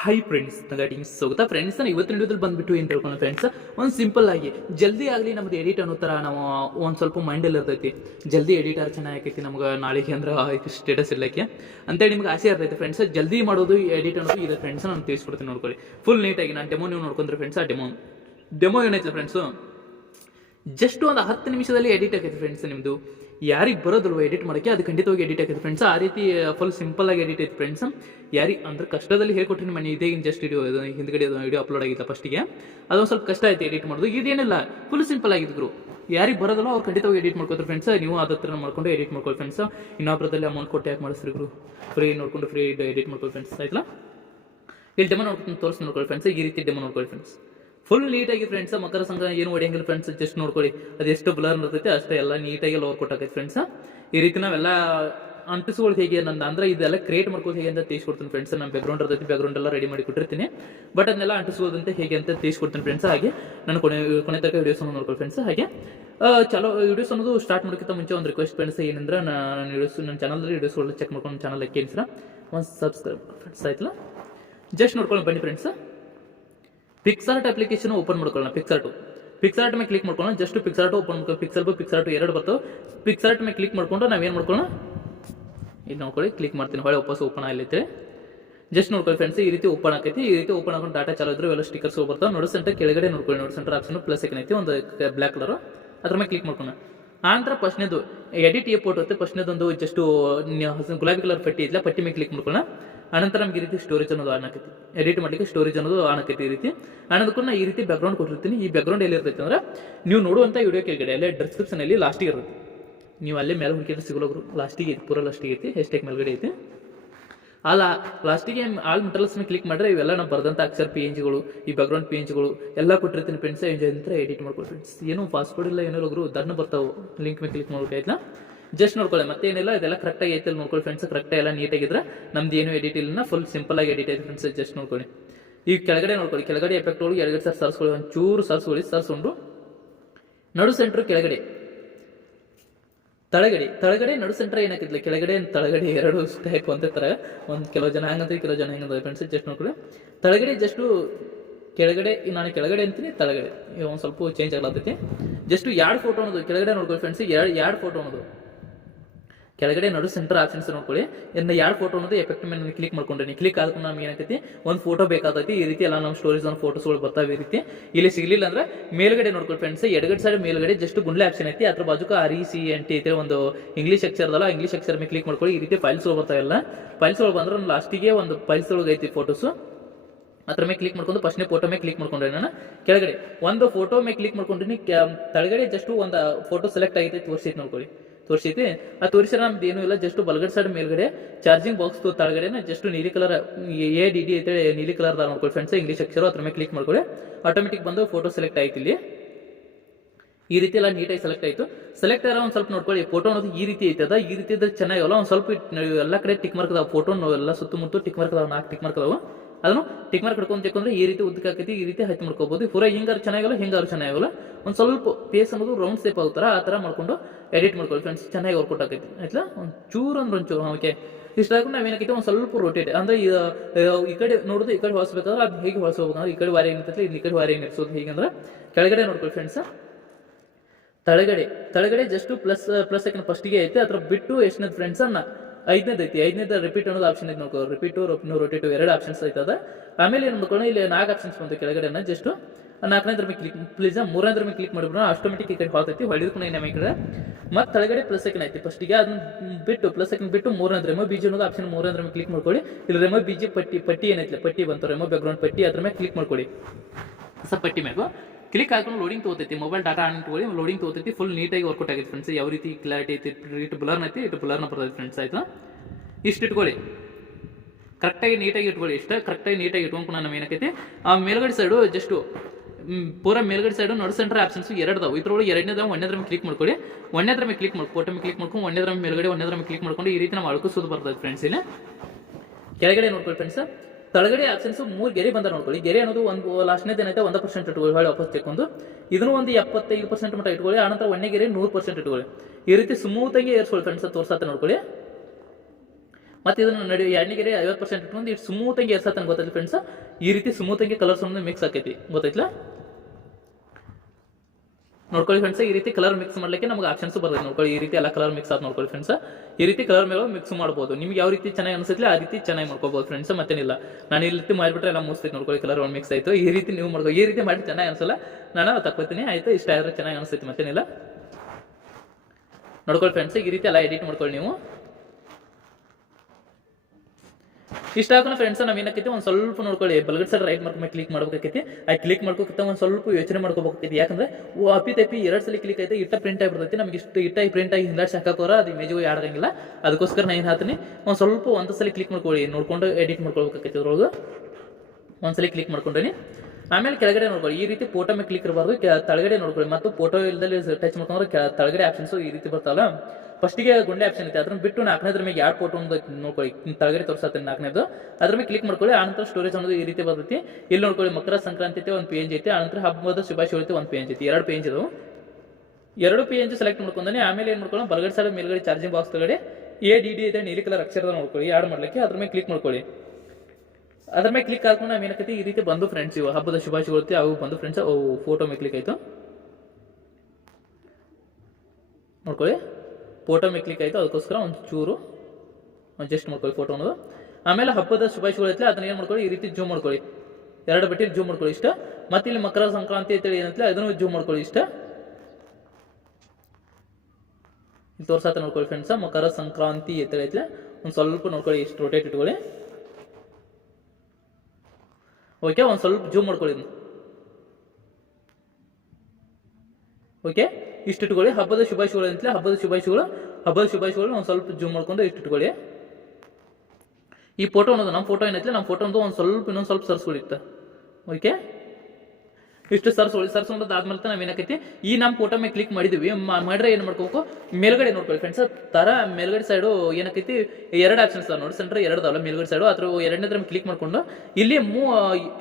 Hi friends ನಗಾಟಿಂಗ್ ಸ್ವಾಗತ. Friends ನಾನು ಇವತ್ತಿನ ವಿಡಿಯೋದಲ್ಲಿ ಬಂದ್ಬಿಟ್ಟು ಏನು ತಿಳ್ಕೊಂಡು ಫ್ರೆಂಡ್ಸ್ ಒಂದು ಸಿಂಪಲ್ ಆಗಿ, ಜಲ್ದಿ ಆಗಲಿ ನಮ್ದು ಎಡಿಟ್ ಅನ್ನೋ ಥರ ನಾವು, ಒಂದು ಸ್ವಲ್ಪ ಮೈಂಡಲ್ಲಿ ಇರ್ತೈತಿ. ಜಲ್ದಿ ಎಡಿಟರ್ ಚೆನ್ನಾಗಿ ಆಕೈತಿ ನಮ್ಗೆ, ನಾಳೆಗೆ ಅಂದ್ರೆ ಸ್ಟೇಟಸ್ ಇರಲಿಕ್ಕೆ. ಅಂತೇಳಿ ನಿಮ್ಗೆ ಆಸೆ ಇರ್ತೈತೆ ಫ್ರೆಂಡ್ಸ್ ಜಲ್ದಿ ಮಾಡೋದು ಎಡಿಟ್ ಅನ್ನೋದು ಇದೆ ಫ್ರೆಂಡ್ಸ್ ನಾನು ತಿಳಿಸ್ಕೊಡ್ತೀನಿ ನೋಡ್ಕೊಳ್ಳಿ. ಫುಲ್ ನೀಟಾಗಿ ನಾನು ಡೆಮೋ ನೀವು ನೋಡ್ಕೊಂಡ್ರೆ ಫ್ರೆಂಡ್ಸ್ ಆ ಡೆಮೋ ಡೆಮೋ ಏನೈತೆ ಫ್ರೆಂಡ್ಸು ಜಸ್ಟ್ ಒಂದು ಹತ್ತು ನಿಮಿಷದಲ್ಲಿ ಎಡಿಟ್ ಆಗೈತೆ ಫ್ರೆಂಡ್ಸ್ ನಿಮ್ಮದು ಯಾರಿಗೆ ಬರೋದಲ್ವ ಎಡಿಟ್ ಮಾಡೋಕ್ಕೆ, ಅದು ಖಂಡಿತವಾಗಿ ಎಡಿಟ್ ಆಗೈತೆ ಫ್ರೆಂಡ್ಸ್ ಆ ರೀತಿ ಫುಲ್ ಸಿಂಪಲ್ ಆಗಿ ಎಡಿಟ್ ಐತೆ ಫ್ರೆಂಡ್ಸ್ ಯಾರಿಗೆ, ಅಂದ್ರೆ ಕಷ್ಟದಲ್ಲಿ ಹೇಳ್ಕೊಟ್ಟಿನಿ ಮನೆ ಇದೇ ಜಸ್ಟ್ ವಿಡಿಯೋ ಹಿಂದ್ಗಡೆ ವಿಡಿಯೋ ಅಪ್ಲೋಡ್ ಆಗಿತ್ತು ಫಸ್ಟಿಗೆ ಅದೊಂದು ಸ್ವಲ್ಪ ಕಷ್ಟ ಆಯ್ತು ಎಡಿಟ್ ಮಾಡೋದು. ಇದೇನಿಲ್ಲ ಫುಲ್ ಸಿಂಪಲ್ ಆಗಿದ್ರು ಯಾರಿಗೆ ಬರೋದಲ್ಲ ಅವ್ರು ಖಂಡಿತವಾಗಿ ಎಡಿಟ್ ಮಾಡ್ಕೋತಾರೆ ಫ್ರೆಂಡ್ಸ್ ನೀವು ಅದ ಹತ್ರ ಮಾಡ್ಕೊಂಡು ಎಡಿಟ್ ಮಾಡ್ಕೊಳ್ಳಿ ಫ್ರೆಂಡ್ಸ್ ಇನ್ನೊಬ್ಬರದಲ್ಲಿ ಅಮೌಂಟ್ ಕೊಟ್ಟು ಯಾಕೆ ಮಾಡಿಸ್ರಿ ಗುರು? ಫ್ರೀ ನೋಡ್ಕೊಂಡು ಫ್ರೀ ಎಡಿಟ್ ಮಾಡ್ಕೊಳ್ಳಿ ಫ್ರೆಂಡ್ಸ್ ಆಯ್ತಾ ಇಲ್ಲಿ ಡೆಮೋ ನೋಡ್ಕೊಂಡು ತೋರಿಸಿ ನೋಡ್ಕೊಳ್ಳಿ ಫ್ರೆಂಡ್ಸ್ ಈ ರೀತಿ ಡೆಮೋ ನೋಡ್ಕೊಳ್ಳಿ ಫ್ರೆಂಡ್ಸ್ ಫುಲ್ ನೀಟಾಗಿ ಫ್ರೆಂಡ್ಸ್ ಮಕರ ಸಂಕ್ರಾಂತಿ ಏನು ಹೊಡೆಯಂಗಿಲ್ಲ ಫ್ರೆಂಡ್ಸ್ ಜಸ್ಟ್ ನೋಡ್ಕೊಳ್ಳಿ. ಅದು ಎಷ್ಟು ಬ್ಲರ್ ಇರ್ತೈತೆ ಅಷ್ಟೇ ಎಲ್ಲ ನೀಟಾಗಿ ಲೋರ್ ಕೊಟ್ಟಾಕೈತೆ ಫ್ರೆಂಡ್ಸ್ ಈ ರೀತಿ ನಾವೆಲ್ಲ ಅಂಟಿಸ್ಕೊಳ್ಳಿ ಹೇಗೆ ನಂದು ಅಂದ್ರೆ ಇದೆಲ್ಲ ಕ್ರಿಯೇಟ್ ಮಾಡ್ಕೊಳ್ಳೋದು ಹೇಗೆ ಅಂತ ತಿಳಿಸ್ಕೊಡ್ತೀನಿ ಫ್ರೆಂಡ್ಸ್ ನಮ್ಮ ಬ್ಯಾಕ್ಗ್ರೌಂಡ್ ಇರ್ತೈತಿ ಬ್ಯಾಕ್ಗ್ರೌಂಡ್ ಎಲ್ಲ ರೆಡಿ ಮಾಡಿ ಕೊಟ್ಟಿರ್ತೀನಿ. ಬಟ್ ಅದನ್ನೆಲ್ಲ ಅಂಟಿಸೋದಂತೆ ಹೇಗೆ ಅಂತ ತಿಳಿಸ್ಕೊಡ್ತೀನಿ ಫ್ರೆಂಡ್ಸ್ ಹಾಗೆ ನಾನು ಕೊನೆ ಕೊನೆ ತನಕ ವಿಡಿಯೋಸ್ ನೋಡ್ಕೊಳ್ಳಿ ಫ್ರೆಂಡ್ಸ್ ಹಾಗೆ ಚಲೋ ವೀಡಿಯೋಸ್ ಅನ್ನೋದು ಸ್ಟಾರ್ಟ್ ಮಾಡೋಕ್ಕಿಂತ ಮುಂಚೆ ಒಂದು ರಿಕ್ವೆಸ್ಟ್ ಫ್ರೆಂಡ್ಸ್ ಏನಂದ್ರೆ ನಾನು ವೀಡಿಯೋಸ್ ನನ್ನ ಚಾನಲ್ದಲ್ಲಿ ವಿಡಿಯೋಸ್ಗಳನ್ನ ಚೆಕ್ ಮಾಡ್ಕೊಂಡು ಚಾನಲ್ ಕೇಳಿಸ್ರ. ಒಂದು ಸಬ್ಸ್ಕ್ರೈಬ್ ಫ್ರೆಂಡ್ಸ್ ಆಯ್ತಲ್ಲ? ಜಸ್ಟ್ ನೋಡ್ಕೊಳ್ಳಿ ಬನ್ನಿ ಫ್ರೆಂಡ್ಸ್ ಪಿಕ್ಸಾರ್ಟ್ ಅಪ್ಲಿಕೇಶನ್ ಓಪನ್ ಮಾಡ್ಕೊಳ್ಳೋಣ ಪಿಕ್ಸಾರ್ಟು ಪಿಕ್ಸಾರ್ಟ್ ಮೇಲೆ ಕ್ಲಿಕ್ ಮಾಡ್ಕೊಳ್ಳೋಣ ಜಸ್ಟ್ ಪಿಕ್ಸಾರ್ಟ್ ಓಪನ್ ಮಾಡ್ಕೊಳ್ಳಿ ಪಿಕ್ಸಲ್ ಪಿಕ್ಸಾರ್ಟ್ ಎರಡು ಬರ್ತಾವೆ. ಪಿಕ್ಸಾರ್ಟ್ ಮೇಲೆ ಕ್ಲಿಕ್ ಮಾಡ್ಕೊಂಡು ನಾವೇನು ಮಾಡ್ಕೊಳ್ಳೋಣ? ಇದು ನೋಡ್ಕೊಳ್ಳಿ ಕ್ಲಿಕ್ ಮಾಡ್ತೀನಿ. ಹೊಳೆ ವಾಪಸ್ ಓಪನ್ ಆಗಲಿತ್ತೆ ಜಸ್ಟ್ ನೋಡ್ಕೊಳ್ಳಿ ಫ್ರೆಂಡ್ಸ್ ಈ ರೀತಿ ಓಪನ್ ಆಕೈತಿ. ಈ ರೀತಿ ಓಪನ್ ಆಕೊಂಡು ಡಾಟಾ ಚಾಲು ಇದ್ರೆ ಎಲ್ಲ ಸ್ಟಿಕರ್ಸ್ ಬರ್ತಾವೆ. ನೋಡಿ ಸೆಂಟರ್ ಕೆಳಗಡೆ ನೋಡ್ಕೊಳ್ಳಿ. ನೋಡಿ ಸೆಂಟರ್ ಆಪ್ಷನ್ ಪ್ಲಸ್ ಐತಿ, ಒಂದು ಬ್ಲಾಕ್ ಕಲರ್ ಅದ್ರ ಮೇಲೆ ಕ್ಲಿಕ್ ಮಾಡ್ಕೊಳ್ಳೋಣ. ಆನಂತರ ಫಸ್ಟ್ನೇದು ಎಡಿಟ್ ಏ ಫೋಟೋ ಇರುತ್ತೆ. ಫಸ್ಟ್ನೇದೊಂದು ಜಸ್ಟ್ ಗುಲಾಬಿ ಕಲರ್ ಪಟ್ಟಿ ಇದ್ಲ ಪಟ್ಟಿ ಮೇಲೆ ಕ್ಲಿಕ್ ಮಾಡ್ಕೊಳ್ಳೋಣ. ಅನಂತರ ನಮ್ಗೆ ಈ ರೀತಿ ಸ್ಟೋರೇಜ್ ಅನ್ನೋದು ಆನ್ ಆಕೈತಿ. ಎಡಿಟ್ ಮಾಡ್ಲಿಕ್ಕೆ ಸ್ಟೋರೇಜ್ ಅನ್ನೋದು ಆನ್ ಆಕೈತಿ ಈ ರೀತಿ. ಅನ್ನೋದಕ್ಕೂ ನಾ ಈ ರೀತಿ ಬ್ಯಾಕ್ಗ್ರೌಂಡ್ ಕೊಟ್ಟಿರ್ತೀನಿ. ಈ ಬ್ಯಾಕ್ಗ್ರೌಂಡ್ ಎಲ್ಲಿ ಇರ್ತೈತೆ ಅಂದ್ರೆ ನೀವು ನೋಡುವಂಥ ವಿಡಿಯೋ ಕೆಳಗಡೆ, ಅಲ್ಲೇ ಡಿಸ್ಕ್ರಿಪ್ಷನ್ ಅಲ್ಲಿ ಲಾಸ್ಟಿಗೆ ಇರುತ್ತೆ. ನೀವು ಅಲ್ಲೇ ಮೇಲೆ ಹುಡುಕಿದ್ರೆ ಸಿಗೋಗ್ರು ಲಾಸ್ಟಿಗೆ ಪೂರ ಲಾಸ್ಟಿಗೆ ಐತಿ. ಹೆಸ್ಟೇಕ್ ಮೇಲ್ಗಡೆ ಐತಿ. ಅಲ್ಲ ಲಾಸ್ಟಿಗೆ ಆಲ್ ಮೆಟಲ್ಸ್ ಮೇಲೆ ಕ್ಲಿಕ್ ಮಾಡಿದ್ರೆ ಇವೆಲ್ಲ ನಾವು ಬರೆದಂಥ ಅಕ್ಷರ ಪಿ ಈ ಬ್ಯಾಕ್ಗ್ರೌಂಡ್ ಪಿ ಎನ್ಜಿಗಳು ಎಲ್ಲ ಕೊಟ್ಟಿರ್ತೀನಿ ಫ್ರೆಂಡ್ಸ್ ಎಂಜಾಯ್ ಅಂತ ಎಡಿಟ್ ಮಾಡ್ಕೊಳ್ಳಿ ಫ್ರೆಂಡ್ಸ್ ಏನು ಪಾಸ್ವರ್ಡ್ ಇಲ್ಲ, ಏನೋ ಹೋಗ್ರು ದಣ್ಣ ಬರ್ತಾವೆ. ಲಿಂಕ್ ಮೇಲೆ ಕ್ಲಿಕ್ ಮಾಡ್ಬೇಕಾಯ್ತಾ ಜಸ್ಟ್ ನೋಡ್ಕೊಳ್ಳಿ ಮತ್ತೆ ಏನಿಲ್ಲ ಇದೆಲ್ಲ ಕರೆಕ್ಟಾಗಿ ಐತೆ ನೋಡ್ಕೊಳ್ಳಿ ಫ್ರೆಂಡ್ಸ್ ಕರೆಕ್ಟ್ ಎಲ್ಲ ನೀಟಾಗಿದ್ರೆ ನಮ್ದು ಏನು ಎಡಿಟ್ ಇಲ್ಲ ಫುಲ್ ಸಿಂಪಲ್ ಆಗಿ ಎಡಿಟ್ ಐತೆ ಫ್ರೆಂಡ್ಸ್ ಜಸ್ಟ್ ನೋಡ್ಕೊಳ್ಳಿ. ಈ ಕೆಳಗಡೆ ನೋಡ್ಕೊಳ್ಳಿ, ಕೆಳಗಡೆ ಎಫೆಕ್ಟ್ ಒಳಗೆ ಎರಡು ಸರ್ ಸರ್ಸ್ಕೊಳ್ಳಿ ಒಂದು ಚೂರು ಸರ್ಸ್ಕೊಳ್ಳಿ, ಸರ್ಸ್ಕೊಂಡು. ನಡು ಸೆಂಟ್ರ್ ಕೆಳಗಡೆ. ತಳಗಡೆ ತಳಗಡೆ, ನಡು ಸೆಂಟ್ರ್ ಏನಾಕಿದ್ಲಿ? ಕೆಳಗಡೆ ತಳಗಡೆ ಎರಡು ಟೈಪ್ ಅಂತ ತರ. ಒಂದು ಕೆಲವು ಜನ ಹೆಂಗಂತ ಕೆಲವು ಜನ ಹೆಂಗಂತ ಫ್ರೆಂಡ್ಸ್ ಜಸ್ಟ್ ನೋಡ್ಕೊಳ್ಳಿ. ತಳಗಡೆ ಜಸ್ಟು ಕೆಳಗಡೆ ನಾನು ಕೆಳಗಡೆ ಅಂತೀನಿ, ತಳಗಡೆ. ಒಂದು ಸ್ವಲ್ಪ ಚೇಂಜ್ ಆಗ್ಲತ್ತೈತಿ ಜಸ್ಟ್ ಎರಡು ಫೋಟೋ ಅನ್ನೋದು, ಕೆಳಗಡೆ ನೋಡ್ಕೊಳ್ಳಿ ಫ್ರೆಂಡ್ಸ್ ಎರಡು ಎರಡು ಫೋಟೋ ಅನ್ನೋದು. ಕೆಳಗಡೆ ನಡು ಸೆಂಟರ್ ಆಪ್ಷನ್ಸ್ ನೋಡ್ಕೊಳ್ಳಿ. ಇನ್ನು ಎರಡು ಫೋಟೋ ಅನ್ನೋದು ಎಫೆಕ್ಟ್ ಮೇಲೆ ಕ್ಲಿಕ್ ಮಾಡ್ಕೊಂಡ್ರಿ ಕ್ಲಿಕ್ ಆದ್ಕೊಂಡು ನಮ್ಗೆ ಏನಾಗ್ತೈತಿ? ಒಂದು ಫೋಟೋ ಬೇಕಾಗೈತಿ ಈ ರೀತಿ ಎಲ್ಲ ನಮ್ಮ ಸ್ಟೋರೀಸ್ ಒಂದು ಫೋಟೋಸ್ಗಳು ಬರ್ತಾವೆ ಈ ರೀತಿ. ಇಲ್ಲಿ ಸಿಗ್ಲಿಲ್ಲ ಅಂದ್ರೆ ಮೇಲ್ಗಡೆ ನೋಡ್ಕೊಳ್ಳಿ ಫ್ರೆಂಡ್ಸ್ ಎಡಗಡೆ ಸೈಡ್ ಮೇಲ್ಗಡೆ ಜಸ್ಟ್ ಗುಂಡ್ಲೆ ಆಪ್ಷನ್ ಐತಿ. ಅದ್ರ ಬಾಜುಕ R E C N T ಐತೆ. ಒಂದು ಇಂಗ್ಲೀಷ್ ಅಕ್ಷರದಲ್ಲ ಇಂಗ್ಲೀಷ್ ಅಕ್ಷರ ಮೇಲೆ ಕ್ಲಿಕ್ ಮಾಡ್ಕೊಳ್ಳಿ. ಈ ರೀತಿ ಫೈಲ್ಸ್ ಬರ್ತಾವೆಲ್ಲ ಫೈಲ್ಸ್ ಒಳಗೆ ಬಂದ್ರೆ ಲಾಸ್ಟಿಗೆ ಒಂದು ಫೈಲ್ಸ್ ಒಳಗೆ ಐತಿ ಫೋಟೋಸು ಅದ್ರ ಮೇಲೆ ಕ್ಲಿಕ್ ಮಾಡ್ಕೊಂಡು ಫಸ್ಟ್ನೇ ಫೋಟೋ ಮೇಲೆ ಕ್ಲಿಕ್ ಮಾಡ್ಕೊಂಡ್ರೆ ನಾನು? ಕೆಳಗಡೆ. ಒಂದು ಫೋಟೋ ಮೇಲೆ ಕ್ಲಿಕ್ ಮಾಡ್ಕೊಂಡ್ರಿ ತಳಗಡೆ ಜಸ್ಟ್ ಒಂದು ಫೋಟೋ ಸೆಲೆಕ್ಟ್ ಆಗೈತೆ ತೋರಿಸಿ ನೋಡ್ಕೊಳ್ಳಿ. ತೋರಿಸೈತಿ ಆ ತೋರಿಸಿದ್ರೆ ನಮ್ದು ಏನೂ ಇಲ್ಲ ಜಸ್ಟ್ ಬಲಗಡೆ ಸೈಡ್ ಮೇಲ್ಗಡೆ ಚಾರ್ಜಿಂಗ್ ಬಾಕ್ಸ್ ತಳಗಡೆ ಜಸ್ಟ್ ನೀಲಿ ಕಲರ್ ಎ ಡಿ ಡಿ ಐತೆ ನೀಲಿ ಕಲರ್ ನೋಡ್ಕೊಳ್ಳಿ ಫ್ರೆಂಡ್ಸ್ ಇಂಗ್ಲೀಷ್ ಅಕ್ಷರ ಅದ್ರ ಮೇಲೆ ಕ್ಲಿಕ್ ಮಾಡ್ಕೊಳ್ಳಿ. ಆಟೋಮೆಟಿಕ್ ಬಂದು ಫೋಟೋ ಸೆಲೆಕ್ಟ್ ಆಯ್ತು ಇಲ್ಲಿ. ಈ ರೀತಿ ಎಲ್ಲ ನೀಟಾಗಿ ಸೆಲೆಕ್ಟ್ ಆಯ್ತು. ಸೆಲೆಕ್ಟ್ ಆರೋ ಒಂದು ಸ್ವಲ್ಪ ನೋಡ್ಕೊಳ್ಳಿ ಫೋಟೋ ಅನ್ನೋದು ಈ ರೀತಿ ಐತದ? ಈ ರೀತಿ ಇದ್ರೆ ಚೆನ್ನಾಗಿಲ್ಲ ಒಂದು ಸ್ವಲ್ಪ ಎಲ್ಲ ಕಡೆ ಟಿಕ್ ಮಾರ್ಕ್ ಅದಾವ ಫೋಟೋ ಎಲ್ಲ ಸುತ್ತಮುತ್ತ ಟಿಕ್ ಮಾರ್ಕ್ ಅದಾವ ನಾಲ್ಕು ಟಿಕ್ ಮಾರ್ಕ್ ಅದಾವ ಅದನ್ನು ಟಿಕ್ ಮಾರ್ಕ್ ಹಿಡ್ಕೊಂಡ್ ಅಂದ್ರೆ ಈ ರೀತಿ ಉದ್ದಕ್ಕೆ ಹಾಕೈತಿ, ಈ ರೀತಿ ಹಚ್ಚಿ ಮಾಡ್ಕೋಬಹುದು ಪೂರ ಹಿಂಗಾರು ಚೆನ್ನಾಗಿಲ್ಲ ಹಿಂಗಾರು ಚೆನ್ನಾಗಿಲ್ಲ. ಒಂದು ಸ್ವಲ್ಪ ಪೇಸ್ ಅನ್ನೋದು ರೌಂಡ್ ಸೇಪ್ ಆಗುತ್ತಾರ ಆ ಥರ ಮಾಡ್ಕೊಂಡು ಎಡಿಟ್ ಮಾಡ್ಕೊಳ್ಳಿ ಫ್ರೆಂಡ್ಸ್ ಚೆನ್ನಾಗಿ ವರ್ಕೌಟ್ ಆಕೈತಿ. ಆಯ್ತಾ ಒಂದು ಚೂರು ಅಂದ್ರೆ ಒಂಚೂರು ಚೂರು ಓಕೆ ಇಷ್ಟಾಗಿ ನಾವೇನಾಕೈತಿ ಒಂದು ಸ್ವಲ್ಪ ರೊಟೇಟ್ ಅಂದ್ರೆ ಈ ಕಡೆ ನೋಡುದು ಈ ಕಡೆ ಹೊಸಬೇಕಾದ್ರೆ ಅದು ಹೇಗೆ ಹೊಳಿಸ್ಬೇಕಂದ್ರೆ ಈ ಕಡೆ ವಾರಿ ಏನಿರ್ತೈತಿ ಈ ಕಡೆ ವಾರಿ ಏನಿರ್ಸೋದು ಹೇಗಂದ್ರೆ ಕೆಳಗಡೆ ನೋಡ್ಕೊಳ್ಳಿ ಫ್ರೆಂಡ್ಸ್ ತಳಗಡೆ ತಳಗಡೆ ಜಸ್ಟ್ ಪ್ಲಸ್ ಪ್ಲಸ್ ಸೆಕೆಂಡ್ ಫಸ್ಟಿಗೆ ಐತೆ, ಅದ್ರ ಬಿಟ್ಟು ಎಷ್ಟನೇದು ಫ್ರೆಂಡ್ಸ್ ಅನ್ನ ಐದನೇದು ಐತಿ. ಐದನೇದ ರಿಪೀಟ್ ಅನ್ನೋದು ಆಪ್ಷನ್ ಐತೆ ನೋಡ್ಕೋ. ರಿಪೀಟು ರೊಟೇಟು ಎರಡು ಆಪ್ಷನ್ಸ್ ಐತದ. ಆಮೇಲೆ ಏನು ಮಾಡ್ಕೊಳ್ಳೋಣ ಇಲ್ಲಿ ನಾಲ್ಕು ಆಪ್ಷನ್ಸ್ ಬಂತು ಕೆಳಗಡೆ ಜಸ್ಟ್ ನಾಲ್ಕನೇದ್ರ ಮೇಲೆ ಕ್ಲಿಕ್ ಪ್ಲೀಸ್ ಮೂರನೇದ್ರ ಮೇಲೆ ಕ್ಲಿಕ್ ಮಾಡಿಬಿಡೋಣ. ಆಟೋಮೆಟಿಕ್ ಈ ಕಡೆ ಹೊಳ್ತೈತಿ ಹೊಳಿದ್ಕೊಂಡು ಮತ್ತೆ ತಳಗಡೆ ಪ್ಲಸ್ ಸೆಕೆಂಡ್ ಐತಿ. ಫಸ್ಟಿಗೆ ಅದನ್ನ ಬಿಟ್ಟು ಪ್ಲಸ್ ಸೆಕೆಂಡ್ ಬಿಟ್ಟು ಮೂರನೇದ್ರ ರೆಮೋ ಬಿಜಿ ಅನ್ನೋದು ಆಪ್ಷನ್ ಮೂರನೇದ್ರ ಮೇಲೆ ಕ್ಲಿಕ್ ಮಾಡ್ಕೊಳ್ಳಿ. ಇಲ್ಲಿ ರೆಮೋ ಬಿಜಿ ಪಟ್ಟಿ ಪಟ್ಟಿ ಏನೈತಿ ಪಟ್ಟಿ ಬಂತು ರೆಮೋ ಬ್ಯಾಕ್ಗ್ರೌಂಡ್ ಪಟ್ಟಿ, ಅದ್ರ ಮೇಲೆ ಕ್ಲಿಕ್ ಮಾಡ್ಕೊಳ್ಳಿ. ಹೊಸ ಪಟ್ಟಿ ಮ್ಯಾಗು. ಕ್ಲಿಕ್ ಹಾಕೊಂಡು ಲೋಡಿಂಗ್ ತಗೋತೈತಿ ಮೊಬೈಲ್ ಡಾಟಾ ಆನ್ ಇಟ್ಕೊಳ್ಳಿ ಲೋಡಿಂಗ್ ತಗೋತೈತಿ ಫುಲ್ ನೀಟಾಗಿ ವರ್ಕೌಟ್ ಆಗೈತೆ ಫ್ರೆಂಡ್ಸ್ ಯಾವ ರೀತಿ ಕ್ಲಾರಿಟಿ ಐತಿ ಇಟ್ಟು ಬ್ಲರ್ನ ಐತಿ ಇಟ್ಟು ಬ್ಲರ್ನ ಬರ್ತೈತಿ ಫ್ರೆಂಡ್ಸ್ ಆಯಿತು? ಇಷ್ಟು ಇಟ್ಕೊಳ್ಳಿ. ಕರೆಕ್ಟಾಗಿ ನೀಟಾಗಿ ಇಟ್ಕೊಳ್ಳಿ ಇಷ್ಟ ಕರೆಕ್ಟಾಗಿ ನೀಟಾಗಿ ಇಟ್ಕೊಂಡು ನಮ್ಮ ಏನಾಕೈತಿ? ಆ ಮೇಲ್ಗಡೆ ಸೈಡು ಜಸ್ಟು ಪೂರ ಮೇಲ್ಗಡೆ ಸೈಡು ನಡು ಸೆಂಟರ್ ಆಪ್ಷನ್ಸ್ ಎರಡು ಅದಾವೆ. ಇದ್ರೊಳಗೆ ಎರಡನೇದ ಒಂದೇದ್ರ ಮೇಲೆ ಕ್ಲಿಕ್ ಮಾಡ್ಕೊಳ್ಳಿ. ಒಂದೇದ್ರ ಮೇಲೆ ಕ್ಲಿಕ್ ಮಾಡಿ ಫೋಟೋ ಮೇಲೆ ಕ್ಲಿಕ್ ಮಾಡ್ಕೊಂಡು ಒಂದೇದ್ರ ಮೇಲ್ಗಡೆ ಒಂದೇದ್ರ ಮೇಲೆ ಕ್ಲಿಕ್ ಮಾಡ್ಕೊಂಡು ಈ ರೀತಿ ನಾವು ಅಳ್ಕಿಸೋದು ಬರ್ತದೆ ಫ್ರೆಂಡ್ಸ್ ಇಲ್ಲಿ ಕೆಳಗಡೆ ನೋಡ್ಕೊಳ್ಳಿ ಫ್ರೆಂಡ್ಸ್ ತಳಗಡೆ ಆಪ್ಷನ್ಸ್ ಮೂರು ಗೆರೆ ಬಂದ ನೋಡ್ಕೊಳ್ಳಿ. ಗೆರೆ ಅನ್ನೋದು ಒಂದು ಲಾಸ್ಟ್ನೇ ಏನೈತೆ ಒಂದು ಪರ್ಸೆಂಟ್ ಇಟ್ಕೊಳ್ಳಿ ಹೊಳೆ ವಾಪಸ್ ತೆಕ್ಕೊಂಡು. ಇದನ್ನು ಒಂದು ಎಪ್ಪತ್ತೈದು ಪರ್ಸೆಂಟ್ ಮಟ್ಟ ಇಟ್ಕೊಳ್ಳಿ, ಆನಂತರ ಒಂದೇ ಗೆರೆ ನೂರು ಪರ್ಸೆಂಟ್ ಇಟ್ಕೊಳ್ಳಿ. ಈ ರೀತಿ ಸ್ಮೂತಾಗಿ ಏರ್ಸ್ಕೊಳ್ಳಿ ಫ್ರೆಂಡ್ಸ್ ತೋರ್ಸತ್ತ ನೋಡ್ಕೊಳ್ಳಿ. ಮತ್ತೆ ಇದನ್ನ ನಡಿ ಎಣ್ಣೆಗೆರೆ ಐವತ್ತು ಪರ್ಸೆಂಟ್ ಇಟ್ಕೊಂಡು ಇಟ್ಟು ಸ್ಮೂತಾಗಿ ಎರ್ಸತ್ತನ ಗೊತ್ತೈತಿ ಫ್ರೆಂಡ್ಸ್ ಈ ರೀತಿ ಸ್ಮೂತಾಗಿ ಕಲರ್ಸ್ ಮಿಕ್ಸ್ ಆಕೈತಿ. ಗೊತ್ತೈತ್ಲ ನೋಡ್ಕೊಳ್ಳಿ ಫ್ರೆಂಡ್ಸ್ ಈ ರೀತಿ ಕಲರ್ ಮಿಕ್ಸ್ ಮಾಡಲಿಕ್ಕೆ ನಮಗೆ ಆಪ್ಷನ್ಸ್ ಬರ್ತದೆ. ನೋಡ್ಕೊಳ್ಳಿ, ಈ ರೀತಿ ಎಲ್ಲ ಕಲರ್ ಮಿಕ್ಸ್ ಆದ ನೋಡ್ಕೊಳ್ಳಿ ಫ್ರೆಂಡ್ಸ್ ಈ ರೀತಿ ಕಲರ್ ಮೇಲೆ ಮಿಕ್ಸ್ ಮಾಡ್ಬೋದು. ನಿಮ್ಗೆ ಯಾವ ರೀತಿ ಚೆನ್ನಾಗಿ ಅನಿಸುತ್ತೆ ಆ ರೀತಿ ಚೆನ್ನಾಗಿ ಮಾಡ್ಕೋಬೋದು ಫ್ರೆಂಡ್ಸ್ ಮತ್ತೇನಿಲ್ಲ. ನಾನು ಈ ರೀತಿ ಮಾಡಿಬಿಟ್ರೆ ಎಲ್ಲ ಮುಗಿಸ್ತೀನಿ ನೋಡ್ಕೊಳ್ಳಿ ಕಲರ್ ಒಂದು ಮಿಕ್ಸ್ ಆಯ್ತು. ಈ ರೀತಿ ನೀವು ಮಾಡ್ಕೋ ಈ ರೀತಿ ಮಾಡಿ ಚೆನ್ನಾಗಿ ಅನಿಸಲ್ಲ. ನಾನು ತಕ್ಕೋತೀನಿ, ಆಯಿತು, ಇಷ್ಟ ಆದರೆ ಚೆನ್ನಾಗಿ ಅನಿಸುತ್ತೆ ಮತ್ತೇನಿಲ್ಲ. ನೋಡ್ಕೊಳ್ಳಿ ಫ್ರೆಂಡ್ಸ್ ಈ ರೀತಿ ಎಲ್ಲ ಎಡಿಟ್ ಮಾಡ್ಕೊಳ್ಳಿ ನೀವು. ಇಷ್ಟ ಹಾಕೋಣ ಫ್ರೆಂಡ್ಸ್ ನಾವು ಏನಕ್ಕೈತಿ ಒಂದು ಸ್ವಲ್ಪ ನೋಡ್ಕೊಳ್ಳಿ, ಬಲಗಡೆ ಸೈಡ್ ರೈಟ್ ಮಾರ್ಕ್ ಮೇಲೆ ಕ್ಲಿಕ್ ಮಾಡ್ಬೇಕಾಕೈತಿ. ಆ ಕ್ಲಿಕ್ ಮಾಡ್ಕೋಕಿಂತ ಒಂದು ಸ್ವಲ್ಪ ಯೋಚನೆ ಮಾಡ್ಕೋಬೇಕಾಕೈತಿ. ಯಾಕಂದ್ರೆ ಅಪಿ ತಪ್ಪಿ ಎರಡು ಸಲ ಕ್ಲಿಕ್ ಐತೆ ಇಟ್ಟ ಪ್ರಿಂಟ್ ಆಗಿಬಿಡ್ತೈತಿ. ನಮ್ಗೆ ಇಷ್ಟು ಇಟ್ಟ ಪ್ರಿಂಟ್ ಆಗಿ ಹಿಂದಾಡ್ಸಿ ಹಾಕೋರ, ಅದು ಇಮೇಜು ಯಾಡಂಗಿಲ್ಲ ಅದಕ್ಕೋಸ್ಕರ ನಾನು ಏನು ಹಾತೀನಿ ಒಂದು ಸ್ವಲ್ಪ ಒಂದು ಸಲ ಕ್ಲಿಕ್ ಮಾಡ್ಕೊಳ್ಳಿ. ನೋಡ್ಕೊಂಡು ಎಡಿಟ್ ಮಾಡ್ಕೊಳ್ಬೇಕಾಕೈತಿ ಅದ್ರೊಳಗೆ. ಒಂದ್ಸಲಿ ಕ್ಲಿಕ್ ಮಾಡ್ಕೊಂಡ್ರಿ ಆಮೇಲೆ ಕೆಳಗಡೆ ನೋಡ್ಕೊಳ್ಳಿ. ಈ ರೀತಿ ಫೋಟೋ ಮೇಲೆ ಕ್ಲಿಕ್ ಇರಬಾರ್ದು. ತಳಗಡೆ ನೋಡ್ಕೊಳ್ಳಿ. ಮತ್ತು ಫೋಟೋ ಇಲ್ದಲ್ಲಿ ಟಚ್ ಮಾಡ್ಕೊಂಡ್ರೆ ತಳಗಡೆ ಆಪ್ಷನ್ಸ್ ಈ ರೀತಿ ಬರ್ತಾವಲ್ಲ ಫಸ್ಟಿಗೆ ಗುಂಡೆ ಆಪ್ಷನ್ ಇದೆ ಅದನ್ನ ಬಿಟ್ಟು ನಾಲ್ಕನೇದ್ರ ಮೇಲೆ ಎರಡು ಫೋಟೋ ಒಂದು ನೋಡ್ಕೊಳ್ಳಿ. ತಳಗಡೆ ತೋರಿಸತ್ತೆ ನಾಲ್ಕನೇದು. ಅದ್ರ ಮೇಲೆ ಕ್ಲಿಕ್ ಮಾಡ್ಕೊಳ್ಳಿ. ಆನಂತರ ಸ್ಟೋರೇಜ್ ಅನ್ನೋದು ಈ ರೀತಿ ಬರ್ತೈತಿ. ಇಲ್ಲಿ ನೋಡ್ಕೊಳ್ಳಿ. ಮಕರ ಸಂಕ್ರಾಂತಿ ಐತೆ, ಒಂದು ಪೇಜ್ ಐತೆ. ಆನಂತರ ಹಬ್ಬದ ಶುಭಾಶಯ ಐತೆ, ಒಂದು ಪೇಜ್ ಐತಿ. ಎರಡು ಪೇಜ್ ಇದು ಎರಡು ಪೇಜ್ ಸೆಲೆಕ್ಟ್ ಮಾಡ್ಕೊಂಡಾನೆ. ಆಮೇಲೆ ಏನು ಮಾಡ್ಕೊಳ್ಳೋ ಬಲಗಡೆ ಸೈಡ್ ಮೇಲ್ಗಡೆ ಚಾರ್ಜಿಂಗ್ ಬಾಕ್ಸ್ ತಗಡೆ ಎ ಡಿ ಡಿ ಇದೆ ನೀಲಿ ಕಲರ್ ಅಕ್ಷರದ ನೋಡ್ಕೊಳ್ಳಿ. ಆಡ್ ಮಾಡ್ಲಿಕ್ಕೆ. ಅದ್ರ ಮೇಲೆ ಕ್ಲಿಕ್ ಮಾಡ್ಕೊಳ್ಳಿ. ಅದ್ರ ಮೇಲೆ ಕ್ಲಿಕ್ ಹಾಕೊಂಡು ನಾವು ಏನಕ್ಕೈತಿ ಈ ರೀತಿ ಬಂದು ಫ್ರೆಂಡ್ಸ್ ಇವು, ಹಬ್ಬದ ಶುಭಾಶಯಗಳು ಅವು ಬಂದು ಫ್ರೆಂಡ್ಸ್ ಅವು ಫೋಟೋ ಮೇಲೆ ಕ್ಲಿಕ್ ಆಯ್ತು. ನೋಡ್ಕೊಳ್ಳಿ. ಫೋಟೋ ಮೇಲೆ ಕ್ಲಿಕ್ ಆಯ್ತು, ಅದಕ್ಕೋಸ್ಕರ ಒಂದು ಚೂರು ಅಡ್ಜಸ್ಟ್ ಮಾಡ್ಕೊಳ್ಳಿ ಫೋಟೋ ಅನ್ನೋದು. ಆಮೇಲೆ ಹಬ್ಬದ ಶುಭಾಶಯಗಳು ಐತೆ ಅದನ್ನ ಏನು ಮಾಡ್ಕೊಳ್ಳಿ? ಈ ರೀತಿ ಜೂಮ್ ಮಾಡ್ಕೊಳ್ಳಿ. ಎರಡು ಬಟ್ಟೆ ಜೂಮ್ ಮಾಡ್ಕೊಳ್ಳಿ ಇಷ್ಟ. ಮತ್ತೆ ಇಲ್ಲಿ ಮಕರ ಸಂಕ್ರಾಂತಿ ಅಂತೇಳಿ ಏನಂತಲೇ ಅದನ್ನು ಜೂಮ್ ಮಾಡ್ಕೊಳ್ಳಿ ಇಷ್ಟ. ತೋರ್ಸಾತ ನೋಡ್ಕೊಳ್ಳಿ ಫ್ರೆಂಡ್ಸ್ ಮಕರ ಸಂಕ್ರಾಂತಿ ಐತ್ಲೆ. ಒಂದು ಸ್ವಲ್ಪ ನೋಡ್ಕೊಳ್ಳಿ ಇಷ್ಟು ರೊಟೇಟ್ ಇಟ್ಕೊಳ್ಳಿ. ಓಕೆ ಒಂದು ಸ್ವಲ್ಪ ಜೂಮ್ ಮಾಡ್ಕೊಳ್ಳಿ ಓಕೆ ಇಷ್ಟು ಇಟ್ಕೊಳ್ಳಿ. ಹಬ್ಬದ ಶುಭಾಶಯಗಳು ಅಂತಲೇ, ಹಬ್ಬದ ಶುಭಾಶಯಗಳು ಹಬ್ಬದ ಶುಭಾಶಯಗಳು ಒಂದು ಸ್ವಲ್ಪ ಜೂಮ್ ಮಾಡ್ಕೊಂಡು ಇಷ್ಟು ಇಟ್ಕೊಳ್ಳಿ. ಈ ಫೋಟೋ ಅನ್ನೋದು ನಮ್ಮ ಫೋಟೋ ಏನೈತೆ ನಮ್ಮ ಫೋಟೋ ಒಂದು ಸ್ವಲ್ಪ, ಇನ್ನೊಂದು ಸ್ವಲ್ಪ ಸರ್ಸ್ಕೊಳ್ಳಿ ಓಕೆ ಇಷ್ಟು ಸರ್ಸ್ಕೊಳ್ಳಿ ಆದ್ಮೇಲೆ ನಾವ್ ಏನಾಕೈತಿ ಈ ನಮ್ಮ ಫೋಟೋ ಮೇಲೆ ಕ್ಲಿಕ್ ಮಾಡಿದ್ವಿ. ಮಾಡ್ರೆ ಏನ್ ಮಾಡ್ಕೋಬೇಕು? ಮೇಲ್ಗಡೆ ನೋಡ್ಕೊಳ್ಳಿ ಫ್ರೆಂಡ್ಸ್ ತರ ಮೇಲ್ಗಡೆ ಸೈಡು ಏನಕೈತಿ, ಎರಡು ಆಪ್ಷನ್ಸ್ ನೋಡಿ. ಸೆಂಟ್ರ್ ಎರಡು ಮೇಲ್ಗಡೆ ಸೈಡು ಅದ್ರ ಎರಡನೇದ್ರ ಮೇಲೆ ಕ್ಲಿಕ್ ಮಾಡ್ಕೊಂಡು, ಇಲ್ಲಿ ಮೂ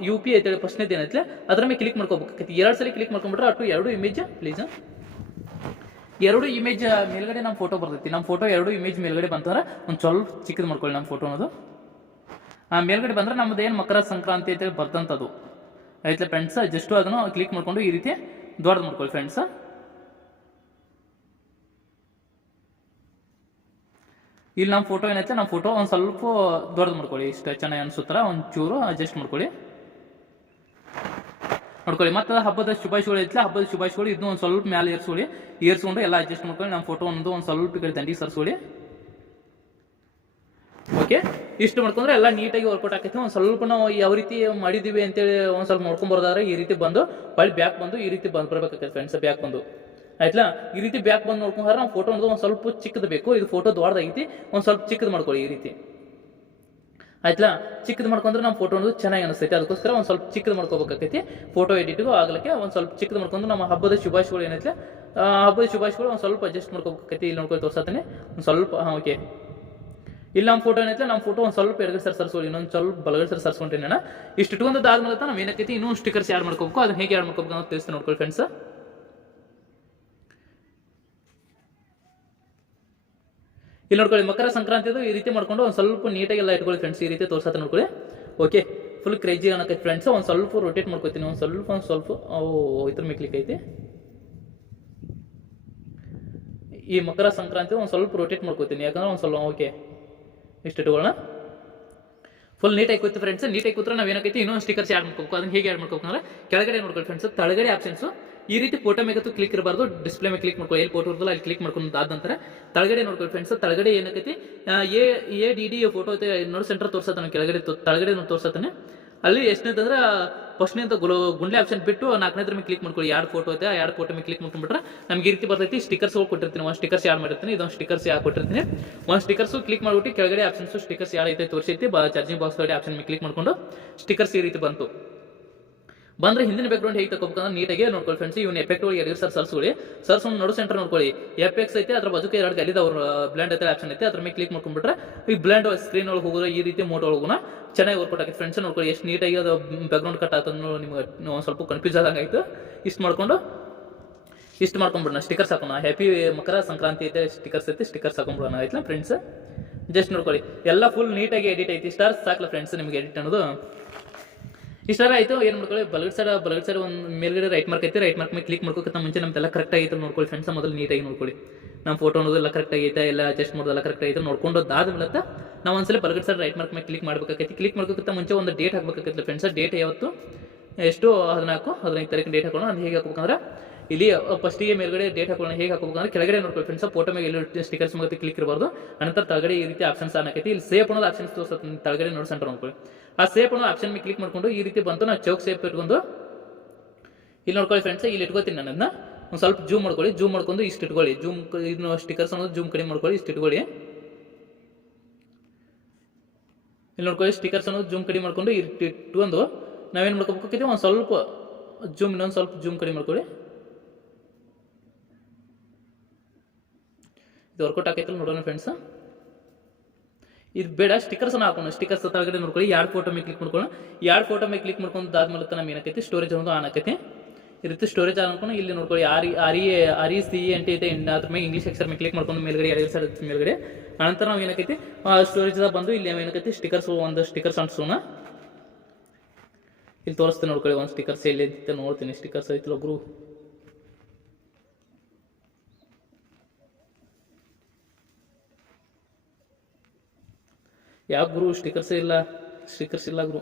ಯು ಪಿ ಐತೆ ಫಸ್ಟ್ನೇದು ಏನೈತಿ ಅದ್ರ ಮೇಲೆ ಕ್ಲಿಕ್ ಮಾಡ್ಕೋಬೇಕಾಕೈತಿ. ಎರಡು ಸಲ ಕ್ಲಿಕ್ ಮಾಡ್ಕೊಂಡ್ಬಿಟ್ರೆ ಅಟ್ಟು ಎರಡು ಇಮೇಜ್ ಪ್ಲೀಸ್ ಎರಡು ಇಮೇಜ್ ಮೇಲ್ಗಡೆ ನಮ್ಮ ಫೋಟೋ ಬರ್ತೈತಿ. ನಮ್ಮ ಫೋಟೋ ಎರಡು ಇಮೇಜ್ ಮೇಲ್ಗಡೆ ಬಂತಂದ್ರೆ ಒಂದು ಸ್ವಲ್ಪ ಚಿಕ್ಕದು ಮಾಡ್ಕೊಳ್ಳಿ ನಮ್ಮ ಫೋಟೋ ಅನ್ನೋದು. ಆ, ಮೇಲ್ಗಡೆ ಬಂದ್ರೆ ನಮ್ದು ಏನು ಮಕರ ಸಂಕ್ರಾಂತಿ ಅಂತೇಳಿ ಬರ್ತಂತದು. ಆಯ್ತಾ ಫ್ರೆಂಡ್ಸ್ ಜಸ್ಟ್ ಅದನ್ನು ಕ್ಲಿಕ್ ಮಾಡ್ಕೊಂಡು ಈ ರೀತಿ ದೊಡ್ಡದು ಮಾಡ್ಕೊಳ್ಳಿ ಫ್ರೆಂಡ್ಸ್ ಇಲ್ಲಿ ನಮ್ಮ ಫೋಟೋ ಏನೈತೆ, ನಮ್ಮ ಫೋಟೋ ಒಂದು ಸ್ವಲ್ಪ ದೊಡ್ಡದು ಮಾಡ್ಕೊಳ್ಳಿ. ಇಷ್ಟು ಚೆನ್ನಾಗಿ ಅನ್ಸುತ್ತರ ಒಂದು ಚೂರು ಅಡ್ಜಸ್ಟ್ ಮಾಡ್ಕೊಳ್ಳಿ. ನೋಡ್ಕೊಳ್ಳಿ, ಮತ್ತೆ ಹಬ್ಬದ ಶುಭಾಶಯಗಳು ಐತಲ್ಲ, ಹಬ್ಬದ ಶುಭಾಶಯಗಳು ಇದನ್ನು ಒಂದು ಸ್ವಲ್ಪ ಮೇಲೆ ಏರ್ಸ್ಕೊಳ್ಳಿ. ಏರ್ಸ್ಕೊಂಡು ಎಲ್ಲ ಅಡ್ಜಸ್ಟ್ ಮಾಡ್ಕೊಳ್ಳಿ, ನಮ್ಮ ಫೋಟೋ ಒಂದು ಒಂದು ಸ್ವಲ್ಪ ದಂಡಿಗೆ ಸರ್ಸ್ಕೊಳ್ಳಿ. ಓಕೆ ಇಷ್ಟು ಮಾಡ್ಕೊಂಡ್ರೆ ಎಲ್ಲ ನೀಟಾಗಿ ವರ್ಕೌಟ್ ಆಕೈತಿ. ಒಂದು ಸ್ವಲ್ಪ ನಾವು ಯಾವ ರೀತಿ ಮಾಡಿದ್ದೀವಿ ಅಂತೇಳಿ ಒಂದು ಸ್ವಲ್ಪ ನೋಡ್ಕೊಂಬರೋದಾದ್ರೆ ಈ ರೀತಿ ಬಂದು ಹೊಳ್ಳಿ ಬ್ಯಾಕ್ ಬಂದು ಈ ರೀತಿ ಬಂದು ಬರ್ಬೇಕಾಗತ್ತೆ ಫ್ರೆಂಡ್ಸ್ ಬ್ಯಾಕ್ ಬಂದು. ಆಯ್ತಾ ಈ ರೀತಿ ಬ್ಯಾಕ್ ಬಂದು ನೋಡ್ಕೊಂಡ್ರೆ ನಾವು ಫೋಟೋ ಒಂದು ಸ್ವಲ್ಪ ಚಿಕ್ಕದು ಬೇಕು. ಇದು ಫೋಟೋ ದೊಡ್ಡದಾಗೈತಿ ಒಂದು ಸ್ವಲ್ಪ ಚಿಕ್ಕದು ಮಾಡ್ಕೊಳ್ಳಿ ಈ ರೀತಿ. ಆಯ್ತಾ ಚಿಕ್ಕದು ಮಾಡ್ಕೊಂಡ್ರೆ ನಮ್ಮ ಫೋಟೋ ಒಂದು ಚೆನ್ನಾಗಿ ಅನಿಸ್ತೈತಿ. ಅದಕ್ಕೋಸ್ಕರ ಒಂದು ಸ್ವಲ್ಪ ಚಿಕ್ಕದು ಮಾಡ್ಕೋಬೇಕಾಗೈತಿ ಫೋಟೋ ಎಡಿಟ್ಗೂ ಆಗಲಿಕ್ಕೆ ಒಂದು ಸ್ವಲ್ಪ ಚಿಕ್ಕದು ಮಾಡ್ಕೊಂಡು ನಮ್ಮ ಹಬ್ಬದ ಶುಭಾಶಯಗಳು ಏನೈತೆ ಹಬ್ಬದ ಶುಭಾಶಯಗಳು ಒಂದು ಸ್ವಲ್ಪ ಅಡ್ಜಸ್ಟ್ ಮಾಡ್ಕೋಬೇಕಾಗೈತಿ ಇಲ್ಲಿ ನೋಡ್ಕೊಂಡು ತೋರಿಸ್ತಾನೆ. ಒಂದು ಸ್ವಲ್ಪ, ಹಾಂ ಓಕೆ ಇಲ್ಲಿ ನಮ್ಮ ಫೋಟೋ ಏನೈತೆ? ನಮ್ಮ ಫೋಟೋ ಒಂದು ಸ್ವಲ್ಪ ಎಡಗಡೆ ಸರ್ ಸರ್ಸ್ಕೊಳ್ಳಿ ಇನ್ನೊಂದು ಸ್ವಲ್ಪ ಬಲಗಡೆ ಸರ್ ಸರ್ಸ್ಕೊಂತೀನಿ ನಾನು ಇಷ್ಟು ಇಟ್ಕೊಂಡದ್ದು ಆದ್ಮೇಲೆ ನಾವು ಏನಕ್ಕೈತಿ ಇನ್ನೊಂದು ಸ್ಟಿಕರ್ಸ್ ಯಾರು ಮಾಡ್ಕೋಬೇಕು? ಅದನ್ನ ಹೇಗೆ ಯಾರು ಮಾಡ್ಕೋಬೇಕು ಅಂತ ತಿಳಿಸ್ತೀನಿ ನೋಡ್ಕೊಳ್ಳಿ ಫ್ರೆಂಡ್ಸ್ ಇಲ್ಲಿ ನೋಡ್ಕೊಳ್ಳಿ, ಮಕರ ಸಂಕ್ರಾಂತಿದು ಈ ರೀತಿ ಮಾಡ್ಕೊಂಡು ಒಂದು ಸ್ವಲ್ಪ ನೀಟಾಗಿ ಎಲ್ಲ ಇಟ್ಕೊಳ್ಳಿ ಫ್ರೆಂಡ್ಸ್ ಈ ರೀತಿ ತೋರ್ಸತ್ತೆ ನೋಡ್ಕೊಳ್ಳಿ. ಓಕೆ ಫುಲ್ ಕ್ರೇಜಿ ಅನ್ನಕೈತಿ ಫ್ರೆಂಡ್ಸ್ ಒಂದು ಸ್ವಲ್ಪ ರೊಟೇಟ್ ಮಾಡ್ಕೊತೀನಿ. ಒಂದು ಸ್ವಲ್ಪ ಒಂದು ಸ್ವಲ್ಪ. ಇದ್ರ ಮೇಲೆ ಕ್ಲಿಕ್ ಐತಿ. ಈ ಮಕರ ಸಂಕ್ರಾಂತಿ ಒಂದು ಸ್ವಲ್ಪ ರೊಟೇಟ್ ಮಾಡ್ಕೋತೀನಿ. ಯಾಕಂದ್ರೆ ಒಂದು ಸ್ವಲ್ಪ ಓಕೆ ಇಷ್ಟು ಇಟ್ಕೊಳ್ಳೋಣ. ಫುಲ್ ನೀಟಾಗಿ ಕೂತು ಫ್ರೆಂಡ್ಸ್ ನೀಟಾಗಿ ಕೂತ್ರೆ ನಾವು ಏನಾಗೈತಿ ಇನ್ನೊಂದು ಸ್ಟಿಕರ್ಸ್ ಆ್ಯಡ್ ಮಾಡ್ಕೋಬೇಕು. ಅದನ್ನ ಹೇಗೆ ಆ್ಯಡ್ ಮಾಡ್ಕೋಬೇಕು ಅಂದ್ರೆ, ಕೆಳಗಡೆ ನೋಡ್ಕೊಳ್ಳಿ ಫ್ರೆಂಡ್ಸ್ ತಳಗಡೆ ಆಪ್ಷನ್ಸ್ ಈ ರೀತಿ ಫೋಟೋ ಮೇಗತ್ತು ಕ್ಲಿಕ್ ಇರಬಾರ್ದು ಡಿಸ್ಪ್ಲೇ ಮೇಲೆ ಕ್ಲಿಕ್ ಮಾಡ್ಕೊಳ್ಳಿ ಎಲ್ಲಿ ಫೋಟೋ ಇರ್ತಲ್ಲ ಅಲ್ಲಿ ಕ್ಲಿಕ್ ಮಾಡ್ಕೊಂಡು ಆದ ನಂತರ ತಳಗಡೆ ನೋಡ್ಕೊಳ್ಳಿ ಫ್ರೆಂಡ್ಸ್ ತಳಗಡೆ ಏನಾಗೈತಿ A A, D D photo ನೋಡಿ ಸೆಂಟರ್ ತೋರ್ಸತ್ತಾನೆ ಕೆಳಗಡೆ ತಳಗಡೆ ತೋರ್ಸತ್ತಾನೆ. ಅಲ್ಲಿ ಎಷ್ಟನೇದಂದ್ರೆ ಫಸ್ಟ್ನೇ ಅಂತ ಗುlo ಗುಂಡ್ಲೆ ಆಪ್ಷನ್ ಬಿಟ್ಟು ನಾಲ್ಕನೇದ್ರ ಮೇಲೆ ಕ್ಲಿಕ್ ಮಾಡ್ಕೊಳ್ಳಿ. ಎರಡು ಫೋಟೋ ಐತೆ ಎರಡು ಫೋಟೋ ಮೇಲೆ ಕ್ಲಿಕ್ ಮಾಡ್ಕೊಂಡ್ಬಿಟ್ರೆ ನಮ್ಗೆ ಈ ರೀತಿ ಬರ್ತೈತಿ. ಸ್ಟಿಕರ್ಸ್ ಕೊಟ್ಟಿರ್ತೀನಿ. ಒಂದು ಸ್ಟಿಕರ್ಸ್ ಯಾಡ್ ಮಾಡಿರ್ತೀನಿ, ಇದೊಂದು ಸ್ಟಿಕರ್ಸ್ ಯಾಕೆ ಕೊಟ್ಟಿರ್ತೀನಿ. ಒಂದು ಸ್ಟಿಕರ್ಸ್ ಕ್ಲಿಕ್ ಮಾಡ್ಬಿಟ್ಟು ಕೆಳಗಡೆ ಆಪ್ಷನ್ಸ್ ಸ್ಟಿಕರ್ಸ್ ಯಾರು ಐತೆ ತೋರಿಸೈತಿ. ಚಾರ್ಜಿಂಗ್ ಬಾಕ್ಸ್ ಆಪ್ಷನ್ ಮೇಲೆ ಕ್ಲಿಕ್ ಮಾಡ್ಕೊಂಡು ಸ್ಟಿಕರ್ಸ್ ಈ ರೀತಿ ಬಂತು. ಬಂದ್ರೆ ಹಿಂದಿನ ಬ್ಯಾಕ್ಗ್ರೌಂಡ್ ಹೇಗೆ ತಗೋಬೇಕಂದ್ರೆ ನೀಟಾಗಿ ನೋಡ್ಕೊಳ್ಳಿ ಫ್ರೆಂಡ್ಸ್ ಇವ್ನ ಎಫೆಕ್ಟ್ ಎರಡು ಸರ್ ಸರ್ಸ್ಕೊಳ್ಳಿ ಸರ್ಸ್ ನಡು ಸೆಂಟರ್ ನೋಡ್ಕೊಳ್ಳಿ. ಎಫ್ ಎಕ್ಸ್ ಐತೆ, ಅದ್ರ ಬಾಜುಕ್ಕೆ ಎರಡು ಗಲಿದ ಅವ್ರ ಬ್ಲ್ಯಾಂಡ್ ಐತೆ ಆಪ್ಷನ್ ಐತೆ, ಅದ್ರ ಮೇಲೆ ಕ್ಲಿಕ್ ಮಾಡ್ಕೊಂಡ್ಬಿಟ್ರೆ ಈ ಬ್ಲ್ಯಾಂಡ್ ಸ್ಕ್ರೀನ್ ಒಳಗೆ ಹೋಗೋದು ಈ ರೀತಿ ಮೋಟ್ ಒಳಗುನ ಚೆನ್ನಾಗಿ ವರ್ಕೌಟ್ ಫ್ರೆಂಡ್ಸ್ ನೋಡ್ಕೊಳ್ಳಿ, ಎಷ್ಟು ನೀಟಾಗಿ ಅದು ಬ್ಯಾಕ್ಗ್ರೌಂಡ್ ಕಟ್ ಆಯ್ತು ನಿಮ್ಗೆ ಒಂದು ಸ್ವಲ್ಪ ಕನ್ಫ್ಯೂಸ್ ಆದಂಗಾಯ್ತು. ಇಷ್ಟು ಮಾಡ್ಕೊಂಡು, ಇಷ್ಟು ಮಾಡ್ಕೊಂಡ್ಬಿಡೋಣ ಸ್ಟಿಕರ್ಸ್ ಹಾಕೋಣ. ಹ್ಯಾಪಿ ಮಕರ ಸಂಕ್ರಾಂತಿ ಐತೆ ಸ್ಟಿಕರ್ಸ್ ಐತೆ ಸ್ಟಿಕರ್ಸ್ ಹಾಕೊಂಡ್ಬಿಡೋಣ ಆಯ್ತಲ್ಲ ಫ್ರೆಂಡ್ಸ್ ಜಸ್ಟ್ ನೋಡ್ಕೊಳ್ಳಿ. ಎಲ್ಲ ಫುಲ್ ನೀಟಾಗಿ ಎಡಿಟ್ ಐತಿ. ಸ್ಟಾರ್ಸ್ ಸಾಕಲ್ಲ ಫ್ರೆಂಡ್ಸ್ ನಿಮಗೆ ಎಡಿಟ್ ಅನ್ನೋದು? ಇಷ್ಟಾರ ಆಯ್ತು, ಏನು ಮಾಡ್ಕೊಳ್ಳಿ, ಬಲಗಡ್ ಸೈಡ್ ಬಲಗಡ್ ಸೈಡ್ ಒಂದು ಮೇಲ್ಗಡೆ ರೈಟ್ ಮಾರ್ಕ್ ಐತಿ ರೈಟ್ ಮಾರ್ಕ್ ಮೇಲೆ ಕ್ಲಿಕ್ ಮಾಡ್ಕೋಕ್ಕಿಂತ ಮುಂಚೆ ನಮ್ದೆಲ್ಲ ಕರೆಕ್ಟ್ ಆಗಿತ್ತು ನೋಡ್ಕೊಳ್ಳಿ ಫ್ರೆಂಡ್ಸ್ ಮೊದಲು ನೀಟಾಗಿ ನೋಡ್ಕೊಳ್ಳಿ. ನಮ್ಮ ಫೋಟೋ ಎಲ್ಲ ಕರೆಕ್ಟ್ ಆಗೈತೆ, ಎಲ್ಲ ಅಡ್ಜಸ್ಟ್ ಮಾಡೋದೆಲ್ಲ ಕರೆಕ್ಟ್ ಆಗೈತೆ, ನೋಡ್ಕೊಂಡು ಅದಾದ್ಮೇಲೆ ನಾವು ಒಂದ್ಸಲ ಬಲಗಡ್ ಸೈಡ್ ರೈಟ್ ಮಾರ್ಕ್ ಮೇಲೆ ಕ್ಲಿಕ್ ಮಾಡ್ಬೇಕಾಗೈತಿ. ಕ್ಲಿಕ್ ಮಾಡ್ಕೋಕ್ಕಿಂತ ಮುಂಚೆ ಒಂದು ಡೇಟ್ ಹಾಕ್ಬೇಕಾಗೈತಿ ಫ್ರೆಂಡ್ಸ್ ಡೇಟ್ ಯಾವತ್ತು? ಎಷ್ಟು? ಹದಿನಾಲ್ಕು, ಹದಿನೈದು ತಾರೀಕು ಡೇಟ್ ಹಾಕೋಣ ಅದು ಹೇಗೆ ಹಾಕ್ಬೇಕಂದ್ರೆ, ಇಲ್ಲಿ ಫಸ್ಟಿಗೆ ಮೇಲ್ಗಡೆ ಡೇಟ್ ಹಾಕೋಣ ಹೇಗೆ ಹಾಕೋಬೇಕಂದ್ರೆ, ಕೆಳಗಡೆ ನೋಡ್ಕೊಳ್ಳಿ ಫ್ರೆಂಡ್ಸ್ ಫೋಟೋ ಮೇಲೆ ಎಲ್ಲಿ ಸ್ಟಿಕರ್ಸ್ ಮತ್ತೆ ಕ್ಲಿಕ್ ಇರಬಾರ್ದು. ಅನಂತರ ತಳಗಡೆ ಈ ರೀತಿ ಆಪ್ಷನ್ಸ್ ಅನ್ನಕೈತಿ ಇಲ್ಲಿ ಸೇವ್ ಅನ್ನೋದು ಆಪ್ಷನ್ಸ್ ತೋರಿಸುತ್ತೆ ತಳಗಡೆ ನೋಡಿ ನೋಡ್ಕೊಳ್ಳಿ. ಆ ಸೇಪ್ ಅನ್ನೋ ಆಪ್ಷನ್ ಮೇಲೆ ಕ್ಲಿಕ್ ಮಾಡಿಕೊಂಡು ಈ ರೀತಿ ಬಂತು, ನಾವು ಚೌಕ್ ಸೇಪ್ ಇಟ್ಕೊಂಡು, ಇಲ್ಲಿ ನೋಡ್ಕೊಳ್ಳಿ ಫ್ರೆಂಡ್ಸ್ ಇಲ್ಲಿ ಇಟ್ಕೋತೀನಿ ನಾನು ಅದನ್ನ ಒಂದು ಸ್ವಲ್ಪ ಜೂಮ್ ಮಾಡ್ಕೊಳ್ಳಿ ಜೂಮ್ ಮಾಡ್ಕೊಂಡು ಇಷ್ಟು ಇಟ್ಕೊಳ್ಳಿ. ಜೂಮ್ ಇದನ್ನು ಸ್ಟಿಕರ್ಸ್ ಅನ್ನೋದು ಜೂಮ್ ಕಡಿಮೆ ಮಾಡ್ಕೊಳ್ಳಿ, ಇಷ್ಟು ಇಟ್ಕೊಳ್ಳಿ. ಇಲ್ಲಿ ನೋಡ್ಕೊಳ್ಳಿ ಸ್ಟಿಕರ್ಸ್ ಅನ್ನೋದು ಜೂಮ್ ಕಡಿಮೆ ಮಾಡ್ಕೊಂಡು ಇಟ್ಟು ಇಟ್ಕೊಂಡು, ನಾವೇನು ಮಾಡ್ಕೋಬೇಕಾಗಿದೆ ಒಂದು ಸ್ವಲ್ಪ ಜೂಮ್ ಇನ್ನೊಂದು ಸ್ವಲ್ಪ ಜೂಮ್ ಕಡಿಮೆ ಮಾಡ್ಕೊಳ್ಳಿ. ಇದು ವರ್ಕೌಟ್ ಆಕೈತಲ್ಲ ನೋಡೋಣ ಫ್ರೆಂಡ್ಸ್ ಇದು ಬೇಡ ಸ್ಟಿಕರ್ಸ್ ಅನ್ನ ಹಾಕೋಣ. ಸ್ಟಿಕರ್ಸ್ ತಳಗಡೆ ನೋಡ್ಕೊಳ್ಳಿ, ಎರಡು ಫೋಟೋ ಮೇಲೆ ಕ್ಲಿಕ್ ಮಾಡ್ಕೊಳ್ಳೋಣ. ಎರಡು ಫೋಟೋ ಮೇಲೆ ಕ್ಲಿಕ್ ಮಾಡ್ಕೊಂಡು ಆದ್ಮೇಲೆ ನಮ್ಗೆ ಏನಾಕೈತಿ? ಸ್ಟೋರೇಜ್ ಅನ್ನೋದು ಆನ್ ಈ ರೀತಿ ಸ್ಟೋರೇಜ್ ಅನ್ಕೊಂಡು ಇಲ್ಲಿ ನೋಡ್ಕೊಳ್ಳಿ, ಆರಿ ಆರಿ ಆರಿ, ಸಿ, ಎನ್, ಟಿ ಐತೆ ಅದ್ರ ಮೇಲೆ ಇಂಗ್ಲೀಷ್ ಅಕ್ಷರ ಮೇಲೆ ಕ್ಲಿಕ್ ಮಾಡ್ಕೊಂಡು ಮೇಲ್ಗಡೆ ಎರಡು ಸರ್ ಮೇಲ್ಗಡೆ. ಅನಂತರ ನಾವು ಏನಾಕೈತಿ? ಸ್ಟೋರೇಜ್ ಬಂದು ಇಲ್ಲಿ ಏನಾಕೈತಿ? ಸ್ಟಿಕರ್ಸ್ ಒಂದು ಸ್ಟಿಕರ್ಸ್ ಅಂಟಿಸೋಣ ಇಲ್ಲಿ ತೋರಿಸ್ತೀನಿ ನೋಡ್ಕೊಳ್ಳಿ, ಒಂದು ಸ್ಟಿಕರ್ಸ್ ಎಲ್ಲಿ ನೋಡ್ತೀನಿ. ಸ್ಟಿಕರ್ಸ್ ಐತಿಲ್ಲ ಒಬ್ರು ಯಾವ ಗುರು? ಸ್ಟಿಕರ್ಸ್ ಇಲ್ಲ. ಸ್ಟಿಕರ್ಸ್ ಇಲ್ಲ ಗುರು.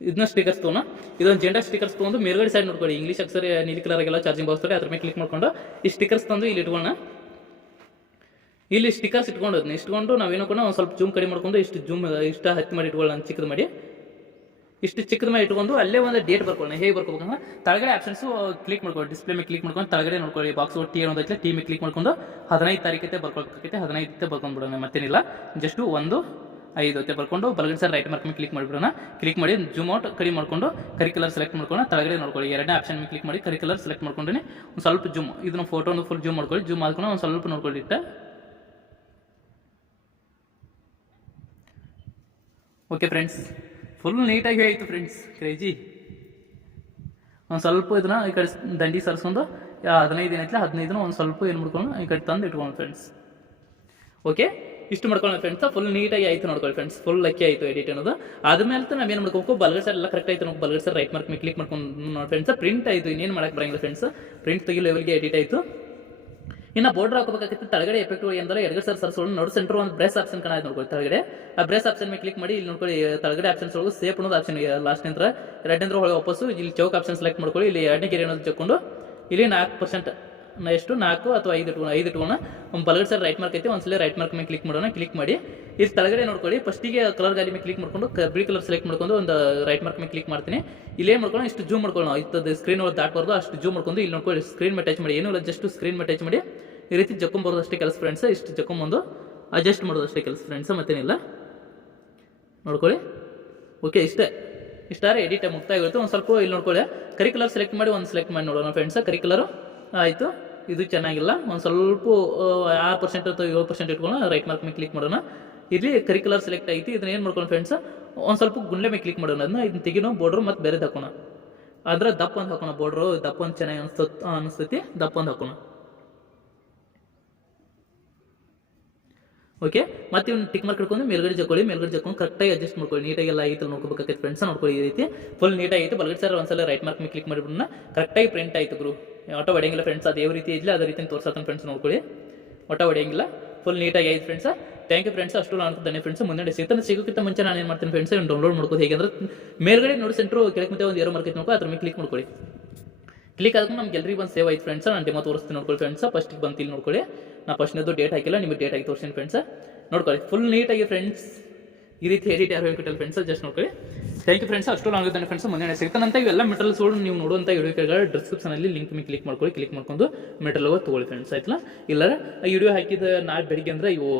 ಇದನ್ನ ಸ್ಟಿಕರ್ಸ್ ತೊಗೊಂಡು ಇದೊಂದು ಜೆಂಡಾ ಸ್ಟಿಕರ್ಸ್ ತೊಗೊಂಡು ಮೇಲ್ಗಡೆ ಸೈಡ್ ನೋಡ್ಕೊಳ್ಳಿ. ಇಂಗ್ಲೀಷ್ ಅಕ್ಷರ, ನೀಲಿ ಕಲರ್ ಆಗಿಲ್ಲ ಚಾರ್ಜಿಂಗ್ ಬಾಕ್ಸ್ ಅದ್ರ ಮೇಲೆ ಕ್ಲಿಕ್ ಮಾಡ್ಕೊಂಡು ಈ ಸ್ಟಿಕರ್ಸ್ ತಂದು ಇಲ್ಲಿ ಇಟ್ಕೊಳ್ಳೋಣ ಇಲ್ಲಿ ಸ್ಟಿಕರ್ಸ್ ಇಟ್ಕೊಂಡು ಅದನ್ನ ಇಟ್ಕೊಂಡು ನಾವೇನು ಕೂಡ ಒಂದು ಸ್ವಲ್ಪ ಜೂಮ್ ಕಡಿಮೆ ಮಾಡ್ಕೊಂಡು ಇಷ್ಟು ಜೂಮ್ ಇಷ್ಟ ಹತ್ತಿ ಮಾಡಿ ಇಟ್ಕೊಳ್ಳೋಣ ಚಿಕ್ಕದು ಮಾಡಿ. ಇಷ್ಟು ಚಿಕ್ಕದ ಮೇಲೆ ಇಟ್ಕೊಂಡು ಅಲ್ಲೇ ಒಂದು ಡೇಟ್ ಬರ್ಕೊಳ್ಳೋಣ. ಹೇಗೆ ಬರ್ಕೋಬೇಕಂದ್ರೆ ತಳಗಡೆ ಆಪ್ಷನ್ಸ್ ಕ್ಲಿಕ್ ಮಾಡ್ಕೊಳ್ಳಿ ಡಿಸ್ಪ್ಲೇ ಮೇಲೆ ಕ್ಲಿಕ್ ಮಾಡ್ಕೊಂಡು ತಳಗಡೆ ನೋಡ್ಕೊಳ್ಳಿ. ಬಾಕ್ಸ್ ಟಿ ಅನ್ನೋದೈತೆ ಟಿ ಮೇಲೆ ಕ್ಲಿಕ್ ಮಾಡ್ಕೊಂಡು ಹದಿನೈದು ತಾರೀಕೈತೆ ಬರ್ಕೊಳ್ಬೇಕೈತೆ ಹದಿನೈದಕ್ಕೆ ಬರ್ಕೊಂಡ್ಬಿಡೋಣ. ಮತ್ತೇನಿಲ್ಲ. ಜಸ್ಟು ಒಂದು, ಐದು ಹೊತ್ತೆ ಬರ್ಕೊಂಡು ಬಲಗಡೆ ಸರ್ ರೈಟ್ ಮಾರ್ಕ್ ಮೇಲೆ ಕ್ಲಿಕ್ ಮಾಡಿಬಿಡೋಣ. ಕ್ಲಿಕ್ ಮಾಡಿ ಜೂಮ್ ಔಟ್ ಕಡಿಮೆ ಮಾಡ್ಕೊಂಡು ಕರಿಕಲರ್ ಸೆಲೆಕ್ಟ್ ಮಾಡ್ಕೊಂಡು ತಳಗಡೆ ನೋಡ್ಕೊಳ್ಳಿ. ಎರಡನೇ ಆಪ್ಷನ್ ಮೇಲೆ ಕ್ಲಿಕ್ ಮಾಡಿ ಕರಿಕಲರ್ ಸೆಲೆಕ್ಟ್ ಮಾಡ್ಕೊಂಡ್ರೆ ಒಂದು ಸ್ವಲ್ಪ ಜೂಮ್ ಇದನ್ನ ಫೋಟೋನ ಫುಲ್ ಜೂಮ್ ಮಾಡ್ಕೊಳ್ಳಿ. ಜೂಮ್ ಮಾಡ್ಕೊಂಡು ಒಂದು ಸ್ವಲ್ಪ ನೋಡ್ಕೊಳ್ಳಿ ಇಟ್ಟ. ಓಕೆ ಫ್ರೆಂಡ್ಸ್ ಫುಲ್ ನೀಟಾಗಿ ಆಯಿತು ಫ್ರೆಂಡ್ಸ್ ಕ್ರೇಜಿ ಒಂದು ಸ್ವಲ್ಪ ಇದನ್ನ ಈ ಕಡೆ ದಂಡಿ ಸರ್ಸ್ಕೊಂಡು ಹದಿನೈದು ಹದಿನೈದು ಏನೈತಿಲ್ಲ ಹದಿನೈದು ಒಂದು ಸ್ವಲ್ಪ ಏನು ಮಾಡ್ಕೊಂಡು ಈ ಕಡೆ ತಂದು ಇಟ್ಕೊಂಡು ಫ್ರೆಂಡ್ಸ್ ಓಕೆ ಇಷ್ಟು ಮಾಡ್ಕೊಳ್ಳೋಣ ಫ್ರೆಂಡ್ಸ್ ಫುಲ್ ನೀಟಾಗಿ ಆಯ್ತು ನೋಡ್ಕೊಳ್ಳಿ ಫ್ರೆಂಡ್ಸ್ ಫುಲ್ ಲಕ್ಕಿ ಆಯಿತು ಎಡಿಟ್ ಅನ್ನೋದು. ಆದ್ಮೇಲೆ ನಾವು ಏನು ಮಾಡ್ಕೋಬೇಕು ಬಲ್ಗಡೆ ಸರ್ ಎಲ್ಲ ಕರೆಕ್ಟ್ ಆಯ್ತು ನಾವು ಬಲ್ಗಡೆ ಸರ್ ರೈಟ್ ಮಾರ್ಕ್ ಮೇಲೆ ಕ್ಲಿಕ್ ಮಾಡ್ಕೊಂಡು ನೋಡಿ ಫ್ರೆಂಡ್ಸ್ ಪ್ರಿಂಟ್ ಆಯಿತು, ಇನ್ನೇನು ಮಾಡೋಕೆ ಬರಂಗಿಲ್ಲ ಫ್ರೆಂಡ್ಸ್ ಪ್ರಿಂಟ್ ತೆಗಿ ಲೆವೆಲ್ಗೆ ಎಡಿಟ್ ಆಯಿತು. ಇನ್ನು ಬೋರ್ಡರ್ ಹಾಕೋಬೇಕಾಗಿತ್ತು. ತಳಗಡೆ ಎಫೆಕ್ಟ್ ಅಂದ್ರೆ ಎಡಗಡೆ ಸರ್ ಸರ್ಸ್ಕೊಂಡು ನೋಡಿ ಸೆಂಟರ್ ಒಂದು ಬ್ರೆಸ್ ಆಪ್ಷನ್ ಕಾಣ ನೋಡ್ಕೊಳ್ಳಿ ತಳಗಡೆ. ಆ ಬ್ರೆಸ್ ಆಪ್ಷನ್ ಮೇಲೆ ಕ್ಲಿಕ್ ಮಾಡಿ, ಇಲ್ಲಿ ನೋಡ್ಕೊಳ್ಳಿ ತಳಗಡೆ ಆಪ್ಷನ್ಸ್ ಒಳಗೆ ಸೇಫ್ ಅನ್ನೋದು ಆಪ್ಷನ್ ಲಾಸ್ಟ್ ನಂತರ ಎರಡನೇ ಒಳಗೆ ವಾಪಸ್ಸು ಇಲ್ಲಿ ಚೌಕ್ ಆಪ್ಷನ್ ಸೆಲೆಕ್ಟ್ ಮಾಡ್ಕೊಳ್ಳಿ. ಇಲ್ಲಿ ಎರಡನೇ ಗೆರೆ ಅನ್ನೋದು ತಕ್ಕೊಂಡು ಇಲ್ಲಿ ನಾಲ್ಕು ಪರ್ಸೆಂಟ್ ಎಷ್ಟು? ನಾಲ್ಕು ಅಥವಾ ಐದು ಇಟ್ಕೋಣ ಐದು ಇಟ್ಕೋಣ ಒಂದು ಬಲಗಡೆ ಸರ್ ರೈಟ್ ಮಾರ್ಕ್ ಐತಿ, ಒಂದ್ಸಲ ರೈಟ್ ಮಾರ್ಕ್ ಮೇಲೆ ಕ್ಲಿಕ್ ಮಾಡೋಣ ಕ್ಲಿಕ್ ಮಾಡಿ. ಇಲ್ಲಿ ತಳಗಡೆ ನೋಡ್ಕೊಳ್ಳಿ ಫಸ್ಟಿಗೆ ಕಲರ್ ಗಾಲಿ ಮೇಲೆ ಕ್ಲಿಕ್ ಮಾಡ್ಕೊಂಡು ಬಿಳಿ ಕಲರ್ ಸೆಲೆಕ್ಟ್ ಮಾಡ್ಕೊಂಡು ಒಂದು ರೈಟ್ ಮಾರ್ಕ್ ಮೇಲೆ ಕ್ಲಿಕ್ ಮಾಡ್ತೀನಿ. ಇಲ್ಲಿ ಮಾಡ್ಕೊಂಡು ಇಷ್ಟು ಜೂಮ್ ಮಾಡ್ಕೊಳ್ಳೋಣ. ಇತ್ತು ಸ್ಕ್ರೀನ್ ಒಳಗೆ ದಾಟಬಾರ್ದು ಅಷ್ಟು ಜೂಮ್ ಮಾಡ್ಕೊಂಡು ಇಲ್ಲಿ ನೋಡ್ಕೊಳ್ಳಿ ಸ್ಕ್ರೀನ್ ಮೇಲೆ ಟಚ್ ಮಾಡಿ. ಏನೂ ಇಲ್ಲ ಜಸ್ಟ್ ಸ್ಕ್ರೀನ್ ಮೇಲೆ ಮಾಡಿ. ಈ ರೀತಿ ಜಕ್ಕೊಂಬರೋದು ಬರೋದಷ್ಟೇ ಕೆಲಸ ಫ್ರೆಂಡ್ಸ್ ಇಷ್ಟು ಜಕ್ಕೊಂಬಂದು ಅಡ್ಜಸ್ಟ್ ಮಾಡೋದಷ್ಟೇ ಕೆಲಸ ಫ್ರೆಂಡ್ಸ್ ಮತ್ತೇನಿಲ್ಲ. ನೋಡ್ಕೊಳ್ಳಿ. ಓಕೆ ಇಷ್ಟೇ. ಇಷ್ಟಾರೆ ಎಡಿಟ್ ಮುಕ್ತಾಯ ಇರುತ್ತೆ ಒಂದು ಸ್ವಲ್ಪ ಇಲ್ಲಿ ನೋಡ್ಕೊಳ್ಳಿ. ಕರಿಕಲರ್ ಸೆಲೆಕ್ಟ್ ಮಾಡಿ ಒಂದು ಸೆಲೆಕ್ಟ್ ಮಾಡಿ ನೋಡೋಣ ಫ್ರೆಂಡ್ಸ್ ಕರಿಕಲರು ಆಯಿತು. ಇದು ಚೆನ್ನಾಗಿಲ್ಲ. ಒಂದು ಸ್ವಲ್ಪ ಆರು ಪರ್ಸೆಂಟ್ ಅಥವಾ ಏಳು ಪರ್ಸೆಂಟ್ ಇಟ್ಕೊಳ್ಳೋಣ. ರೈಟ್ ಮಾರ್ಕ್ ಮೇಲೆ ಕ್ಲಿಕ್ ಮಾಡೋಣ. ಇಲ್ಲಿ ಕರಿಕಲರ್ ಸೆಲೆಕ್ಟ್ ಐತಿ. ಇದನ್ನ ಏನು ಮಾಡ್ಕೊಂಡು ಫ್ರೆಂಡ್ಸ್ ಒಂದು ಸ್ವಲ್ಪ ಗುಂಡ್ಲೆ ಮೇಲೆ ಕ್ಲಿಕ್ ಮಾಡೋಣ. ಅದನ್ನ ಇದನ್ನ ತೆಗಿನೋ ಬೋರ್ಡ್ರು ಮತ್ತು ಬೇರೆ ಹಾಕೋಣ. ಅಂದ್ರೆ ದಪ್ಪ ಅಂತ ಹಾಕೋಣ. ಬಾರ್ಡ್ರು ದಪ್ಪ ಅಂತ ಚೆನ್ನಾಗಿ ಅನಿಸ್ತ, ಅನಿಸ್ತೈತಿ. ದಪ್ಪ ಅಂತ ಹಾಕೋಣ. ಓಕೆ ಮತ್ತೆ ಇವ್ನು ಟಿಕ್ ಮಾರ್ಕ್ ಹಿಡ್ಕೊಂಡು ಮೇಲ್ಗಡೆ ಜಕ್ಕೊಳ್ಳಿ, ಮೇಲ್ಗಡೆ ಜಕ್ಕೊಂಡು ಕರೆಕ್ಟಾಗಿ ಅಡ್ಜಸ್ಟ್ ಮಾಡ್ಕೊಳ್ಳಿ. ನೀಟಾಗಿ ಎಲ್ಲ ಆಯಿತು ನೋಡ್ಕೋಬೇಕಾಗೈತೆ ಫ್ರೆಂಡ್ಸ್ ನೋಡ್ಕೊಳ್ಳಿ ಈ ರೀತಿ. ಫುಲ್ ನೀಟಾಗಿ ಐತೆ ಬಲಗಡೆ ಸರ್ ಒಂದ್ಸಲ ರೈಟ್ ಮಾರ್ಕ್ ಮೇಲೆ ಕ್ಲಿಕ್ ಮಾಡಿಬಿಡೋಣ. ಕರೆಕ್ಟಾಗಿ ಪ್ರಿಂಟ್ ಆಯಿತು ಗುರು. ಆಟೋ ಹೊಡೆಯಂಗಿಲ್ಲ ಫ್ರೆಂಡ್ಸ್ ಅದು ರೀತಿ ಇದ್ಲ ಅದೇ ರೀತಿ ತೋರ್ಸತ್ತಾನೆ ಫ್ರೆಂಡ್ಸ್ ನೋಡ್ಕೊಳ್ಳಿ. ಆಟೋ ಹೊಡೆಯಂಗಿಲ್ಲ ಫುಲ್ ನೀಟಾಗಿ ಆಯ್ತು ಫ್ರೆಂಡ್ಸ್ ಥ್ಯಾಂಕ್ ಯು ಫ್ರೆಂಡ್ಸ್ ಅಷ್ಟು ನಾನು ಧನ್ಯ ಫ್ರೆಂಡ್ಸ್ ಮುಂದೆ ಸಿಗ್ತಾನೆ ಸಿಗೋಕ್ಕಿಂತ ಮುಂಚೆ ನಾನು ಏನು ಮಾಡ್ತೀನಿ ಫ್ರೆಂಡ್ಸ್ ಡೌನ್ಲೋಡ್ ಮಾಡ್ಕೋದು ಹೇಗೆ ಅಂದ್ರೆ, ಮೇಲ್ಗಡೆ ನೋಡಿ ಸೆಂಟ್ರು ಕೆಳಕ್ಕೆ ಮತ್ತೆ ಒಂದು ಏರೋ ಮಾರ್ಕೆಟ್ ನೋಡ್ಕೊ, ಅದ್ರ ಮೇಲೆ ಕ್ಲಿಕ್ ಮಾಡ್ಕೊಳ್ಳಿ. ಕ್ಲಿಕ್ ಆದ್ಮೇಲೆ ನಮ್ಗೆ ಎಲ್ರಿಗೂ ಒಂದು ಸೇವ್ ಆಯ್ತು ಫ್ರೆಂಡ್ಸ್ ನಾನು ಡೆಮೋ ತೋರಿಸ್ತೀನಿ ನೋಡ್ಕೊಳ್ಳಿ ಫ್ರೆಂಡ್ಸ್ ಫಸ್ಟಿಗೆ ಬಂತು ಇಲ್ಲಿ ನೋಡ್ಕೊಳ್ಳಿ. ನಾ ಫಸ್ಟ್ನೇದು ಡೇಟ್ ಹಾಕಿಲ್ಲ, ನಿಮಗೆ ಡೇಟ್ ಆಗಿ ತೋರಿಸ್ತೀನಿ ಫ್ರೆಂಡ್ಸ್ ನೋಡ್ಕೊಳ್ಳಿ. ಫುಲ್ ನೀಟಾಗಿ ಫ್ರೆಂಡ್ಸ್ ಈ ರೀತಿ ಎಡಿಟ್ ಯಾರು ಹೇಳ್ಕೊಟ್ಟಲ್ಲ ಫ್ರೆಂಡ್ಸ್ ಜಸ್ಟ್ ನೋಡ್ಕೊಳ್ಳಿ. ಥ್ಯಾಂಕ್ ಯು ಫ್ರೆಂಡ್ಸ್ ಅಷ್ಟು ಲಾಂಗ್ ಇದ್ದಾನೆ ಫ್ರೆಂಡ್ಸ್ ಮುಂದೆ ಸಿಗ್ತಾನಂತ ಇವೆಲ್ಲ ಮೆಟೀರಿಯಲ್ಸ್ಗಳು ನೀವು ನೋಡುವಂಥ ವಿಡಿಯೋಗಳ ಡಿಸ್ಕ್ರಿಪ್ಷನಲ್ಲಿ ಲಿಂಕ್ ಮೇಲೆ ಕ್ಲಿಕ್ ಮಾಡ್ಕೊಳ್ಳಿ. ಕ್ಲಿಕ್ ಮಾಡ್ಕೊಂಡು ಮೆಟೀರಿಯಲ್ ತೊಗೊಳ್ಳಿ ಫ್ರೆಂಡ್ಸ್ ಆಯ್ತಲ್ಲ? ಇಲ್ಲರ, ಈ ವಿಡಿಯೋ ಹಾಕಿದ ನಾಳೆ ಬೆಳಿಗ್ಗೆ ಅಂದ್ರೆ ಇವು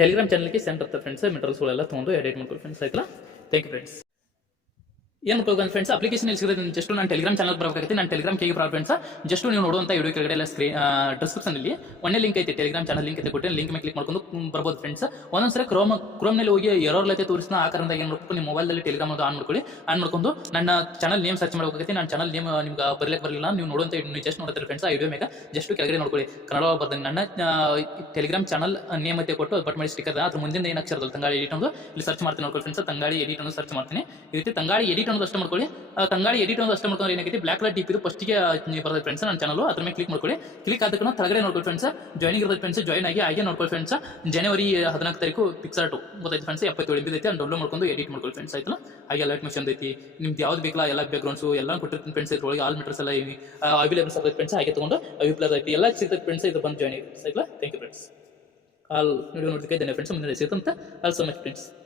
ಟೆಲಿಗ್ರಾಮ್ ಚಾನಲ್ಗೆ ಸೆಂಡ್ ಇರ್ತದೆ ಫ್ರೆಂಡ್ಸ್ ಮೆಟೀರಿಯಲ್ಸ್ಗಳೆಲ್ಲ ತೊಗೊಂಡು ಎಡಿಟ್ ಮಾಡ್ಕೊಳ್ಳಿ ಫ್ರೆಂಡ್ಸ್ ಆಯ್ತಲ್ಲ? ಥ್ಯಾಂಕ್ ಯು ಫ್ರೆಂಡ್ಸ್ ಏನು ಉಪಯೋಗ ಫ್ರೆಂಡ್ಸ್ ಅಪ್ಲಿಕೇಶನ್ ಇಲ್ಲಿ ಸಿಗುತ್ತೆ ಜಸ್ಟ್ ನಾನು ಟೆಲಿಗ್ರಾಮ್ ಚಾನಲ್ ಬರಬೇಕಾಗುತ್ತೆ. ನಾನು ಟೆಲಿಗ್ರಾಮ್ ಕೇಗೆ ಬರೋ ಫ್ರೆಂಡ್ಸ್ ಜಸ್ಟ್ ನೀವು ನೋಡುವಂಥ ವಿಡಿಯೋ ಕೆಳಗಡೆ ಎಲ್ಲ ಸ್ಕ್ರೀನ್ ಡಿಸ್ಕ್ರಿಪ್ಷನ್ ಅಲ್ಲಿ ಒಂದೇ ಲಿಂಕ್ ಐತೆ. ಟೆಲಿಗ್ರಾಮ್ ಚಾನಲ್ ಲಿಂಕ್ ಐತೆ ಕೊಟ್ಟು. ಲಿಂಕ್ ಮೇಲೆ ಕ್ಲಿಕ್ ಮಾಡ್ಕೊಂಡು ಬರ್ಬೋದು ಫ್ರೆಂಡ್ಸ್ ಒಂದೊಂದ್ಸರಿ ಕ್ರೋಮ್ ಕ್ರೋಮ್ನಲ್ಲಿ ಹೋಗಿ ಎರರ್ ಲೈತೆ ತೋರಿಸಿದ ಆ ಕಾರಣದಾಗ ಏನು ಮಾಡ್ಬೇಕು? ನಿಮ್ಮ ಮೊಬೈಲಲ್ಲಿ ಟೆಲಿಗ್ರಾಮ್ ಅದು ಆನ್ ಮಾಡ್ಕೊಳ್ಳಿ. ಆನ್ ಮಾಡ್ಕೊಂಡು ನನ್ನ ಚಾನಲ್ ನೇಮ್ ಸರ್ಚ್ ಮಾಡಬೇಕಾಗುತ್ತೆ. ನನ್ನ ಚಾನಲ್ ನೇಮ್ ನಿಮ್ಗೆ ಬರಲಿಕ್ಕೆ ಬರಲಿಲ್ಲ. ನೀವು ನೋಡುವಂತ ನೀವು ಜಸ್ಟ್ ನೋಡ್ತಾರೆ ಫ್ರೆಂಡ್ಸ್ ಆ ವಿಡಿಯೋ ಮೇಲೆ ಜಸ್ಟ್ ಕೆಳಗಡೆ ನೋಡ್ಕೊಳ್ಳಿ. ಕನ್ನಡ ಬರ್ತದೆ ನನ್ನ ಟೆಲಿಗ್ರಾಮ್ ಚಾನಲ್ ನೇಮ್ ಐತೆ ಕೊಟ್ಟು ಬಟ್ ಮಾಡಿ ಸ್ಟಿಕರ್ ಅದ್ರ ಮುಂದಿನ ಏನು ತಂಗಾಳಿ ಎಡಿಟ್ ಒಂದು, ಇಲ್ಲಿ ಸರ್ಚ್ ಮಾಡ್ತೀನಿ ನೋಡ್ಕೊಳ್ಳಿ ಫ್ರೆಂಡ್ಸ್ ತಂಗಾಳಿ ಎಡಿಟ್ ಅನ್ನು ಸರ್ಚ್ ಮಾಡ್ತೀನಿ. ಈ ರೀತಿ ತಂಗಾಳಿ ಎಡಿಟ್ ಅನ್ನೋದು ಅಷ್ಟೇ ಮಾಡ್ಕೊಳ್ಳಿ. ಕಂಗಾಳಿ ಎಡಿಟ್ ಒಂದು ಅಷ್ಟೇ ಮಾಡ್ಕೊಂಡ್ರೆ ಏನಾಗಿದೆ ಬ್ಲಾಕ್ ಕಲರ್ ಡಿಪ್ ಇದು ಫಸ್ಟಿಗೆ ಬರ್ತದೆ ಫ್ರೆಂಡ್ಸ್ ನನ್ನ ಚಾನಲ್ ಅದ್ರ ಮೇಲೆ ಕ್ಲಿಕ್ ಮಾಡ್ಕೊಳ್ಳಿ. ಕ್ಲಿಕ್ ಆದ ತಕ್ಷಣ ತಳಗಡೆ ನೋಡ್ಕೊಳ್ಳಿ ಫ್ರೆಂಡ್ಸ್ ಜಾಯ್ನಿಂಗ್ ಇರೋದು ಫ್ರೆಂಡ್ಸ್ ಜಾಯ್ನ್ ಆಗಿ, ಹಾಗೆ ನೋಡ್ಕೊಳ್ಳಿ ಫ್ರೆಂಡ್ಸ್ ಜನವರಿ ಹದಿನಾಲ್ಕು ತಾರೀಕು ಪಿಕ್ಸರ್ ಟು ಗೊತ್ತಾಯ್ತು ಫ್ರೆಂಡ್ಸ್ ಎಪ್ಪತ್ತೇಳು ಐತಿ ಡೌನ್ಲೋಡ್ ಮಾಡ್ಕೊಂಡು ಎಡಿಟ್ ಮಾಡ್ಕೊಳ್ಳಿ ಫ್ರೆಂಡ್ಸ್ ಆಯ್ತು ಹಾಗೆ ಅಲರ್ಟ್ ಮಿಷನ್ ಐತಿ. ನಿಮ್ದು ಯಾವ್ದು ಬೇಕಲ್ಲ, ಎಲ್ಲ ಬ್ಯಾಕ್ಗ್ರೌಂಡ್ಸು ಎಲ್ಲ ಕೊಟ್ಟಿರ್ತೀನಿ ಫ್ರೆಂಡ್ಸ್ ಇದ್ರೊಳಗೆ ಆಲ್ ಮೀಟರ್ಸ್ ಎಲ್ಲ ಅವೈಲೇಬಲ್ ಸಿಗ್ತದೆ ಫ್ರೆಂಡ್ಸ್ ಹಾಗೆ ತಗೊಂಡು ಅವಿ ಪ್ಲಸ್ ಐತಿ ಎಲ್ಲ ಸಿಗ್ತದೆ ಫ್ರೆಂಡ್ಸ್ ಇದು ಬಂದು ಜಾಯ್ನ್ ಆಗಿ ಸೈಕ್ಲಾ ಥ್ಯಾಂಕ್ ಯು ಫ್ರೆಂಡ್ಸ್ ಆಲ್ ನೋಡ್ಲಿಕ್ಕೆ ಧನ್ಯವಾದ ಫ್ರೆಂಡ್ಸ್ ಮುಂದೆ ಸಿಗುತ್ತಂತ ಆಲ್ ಸೊ ಮಚ್ ಫ್ರೆಂಡ್ಸ್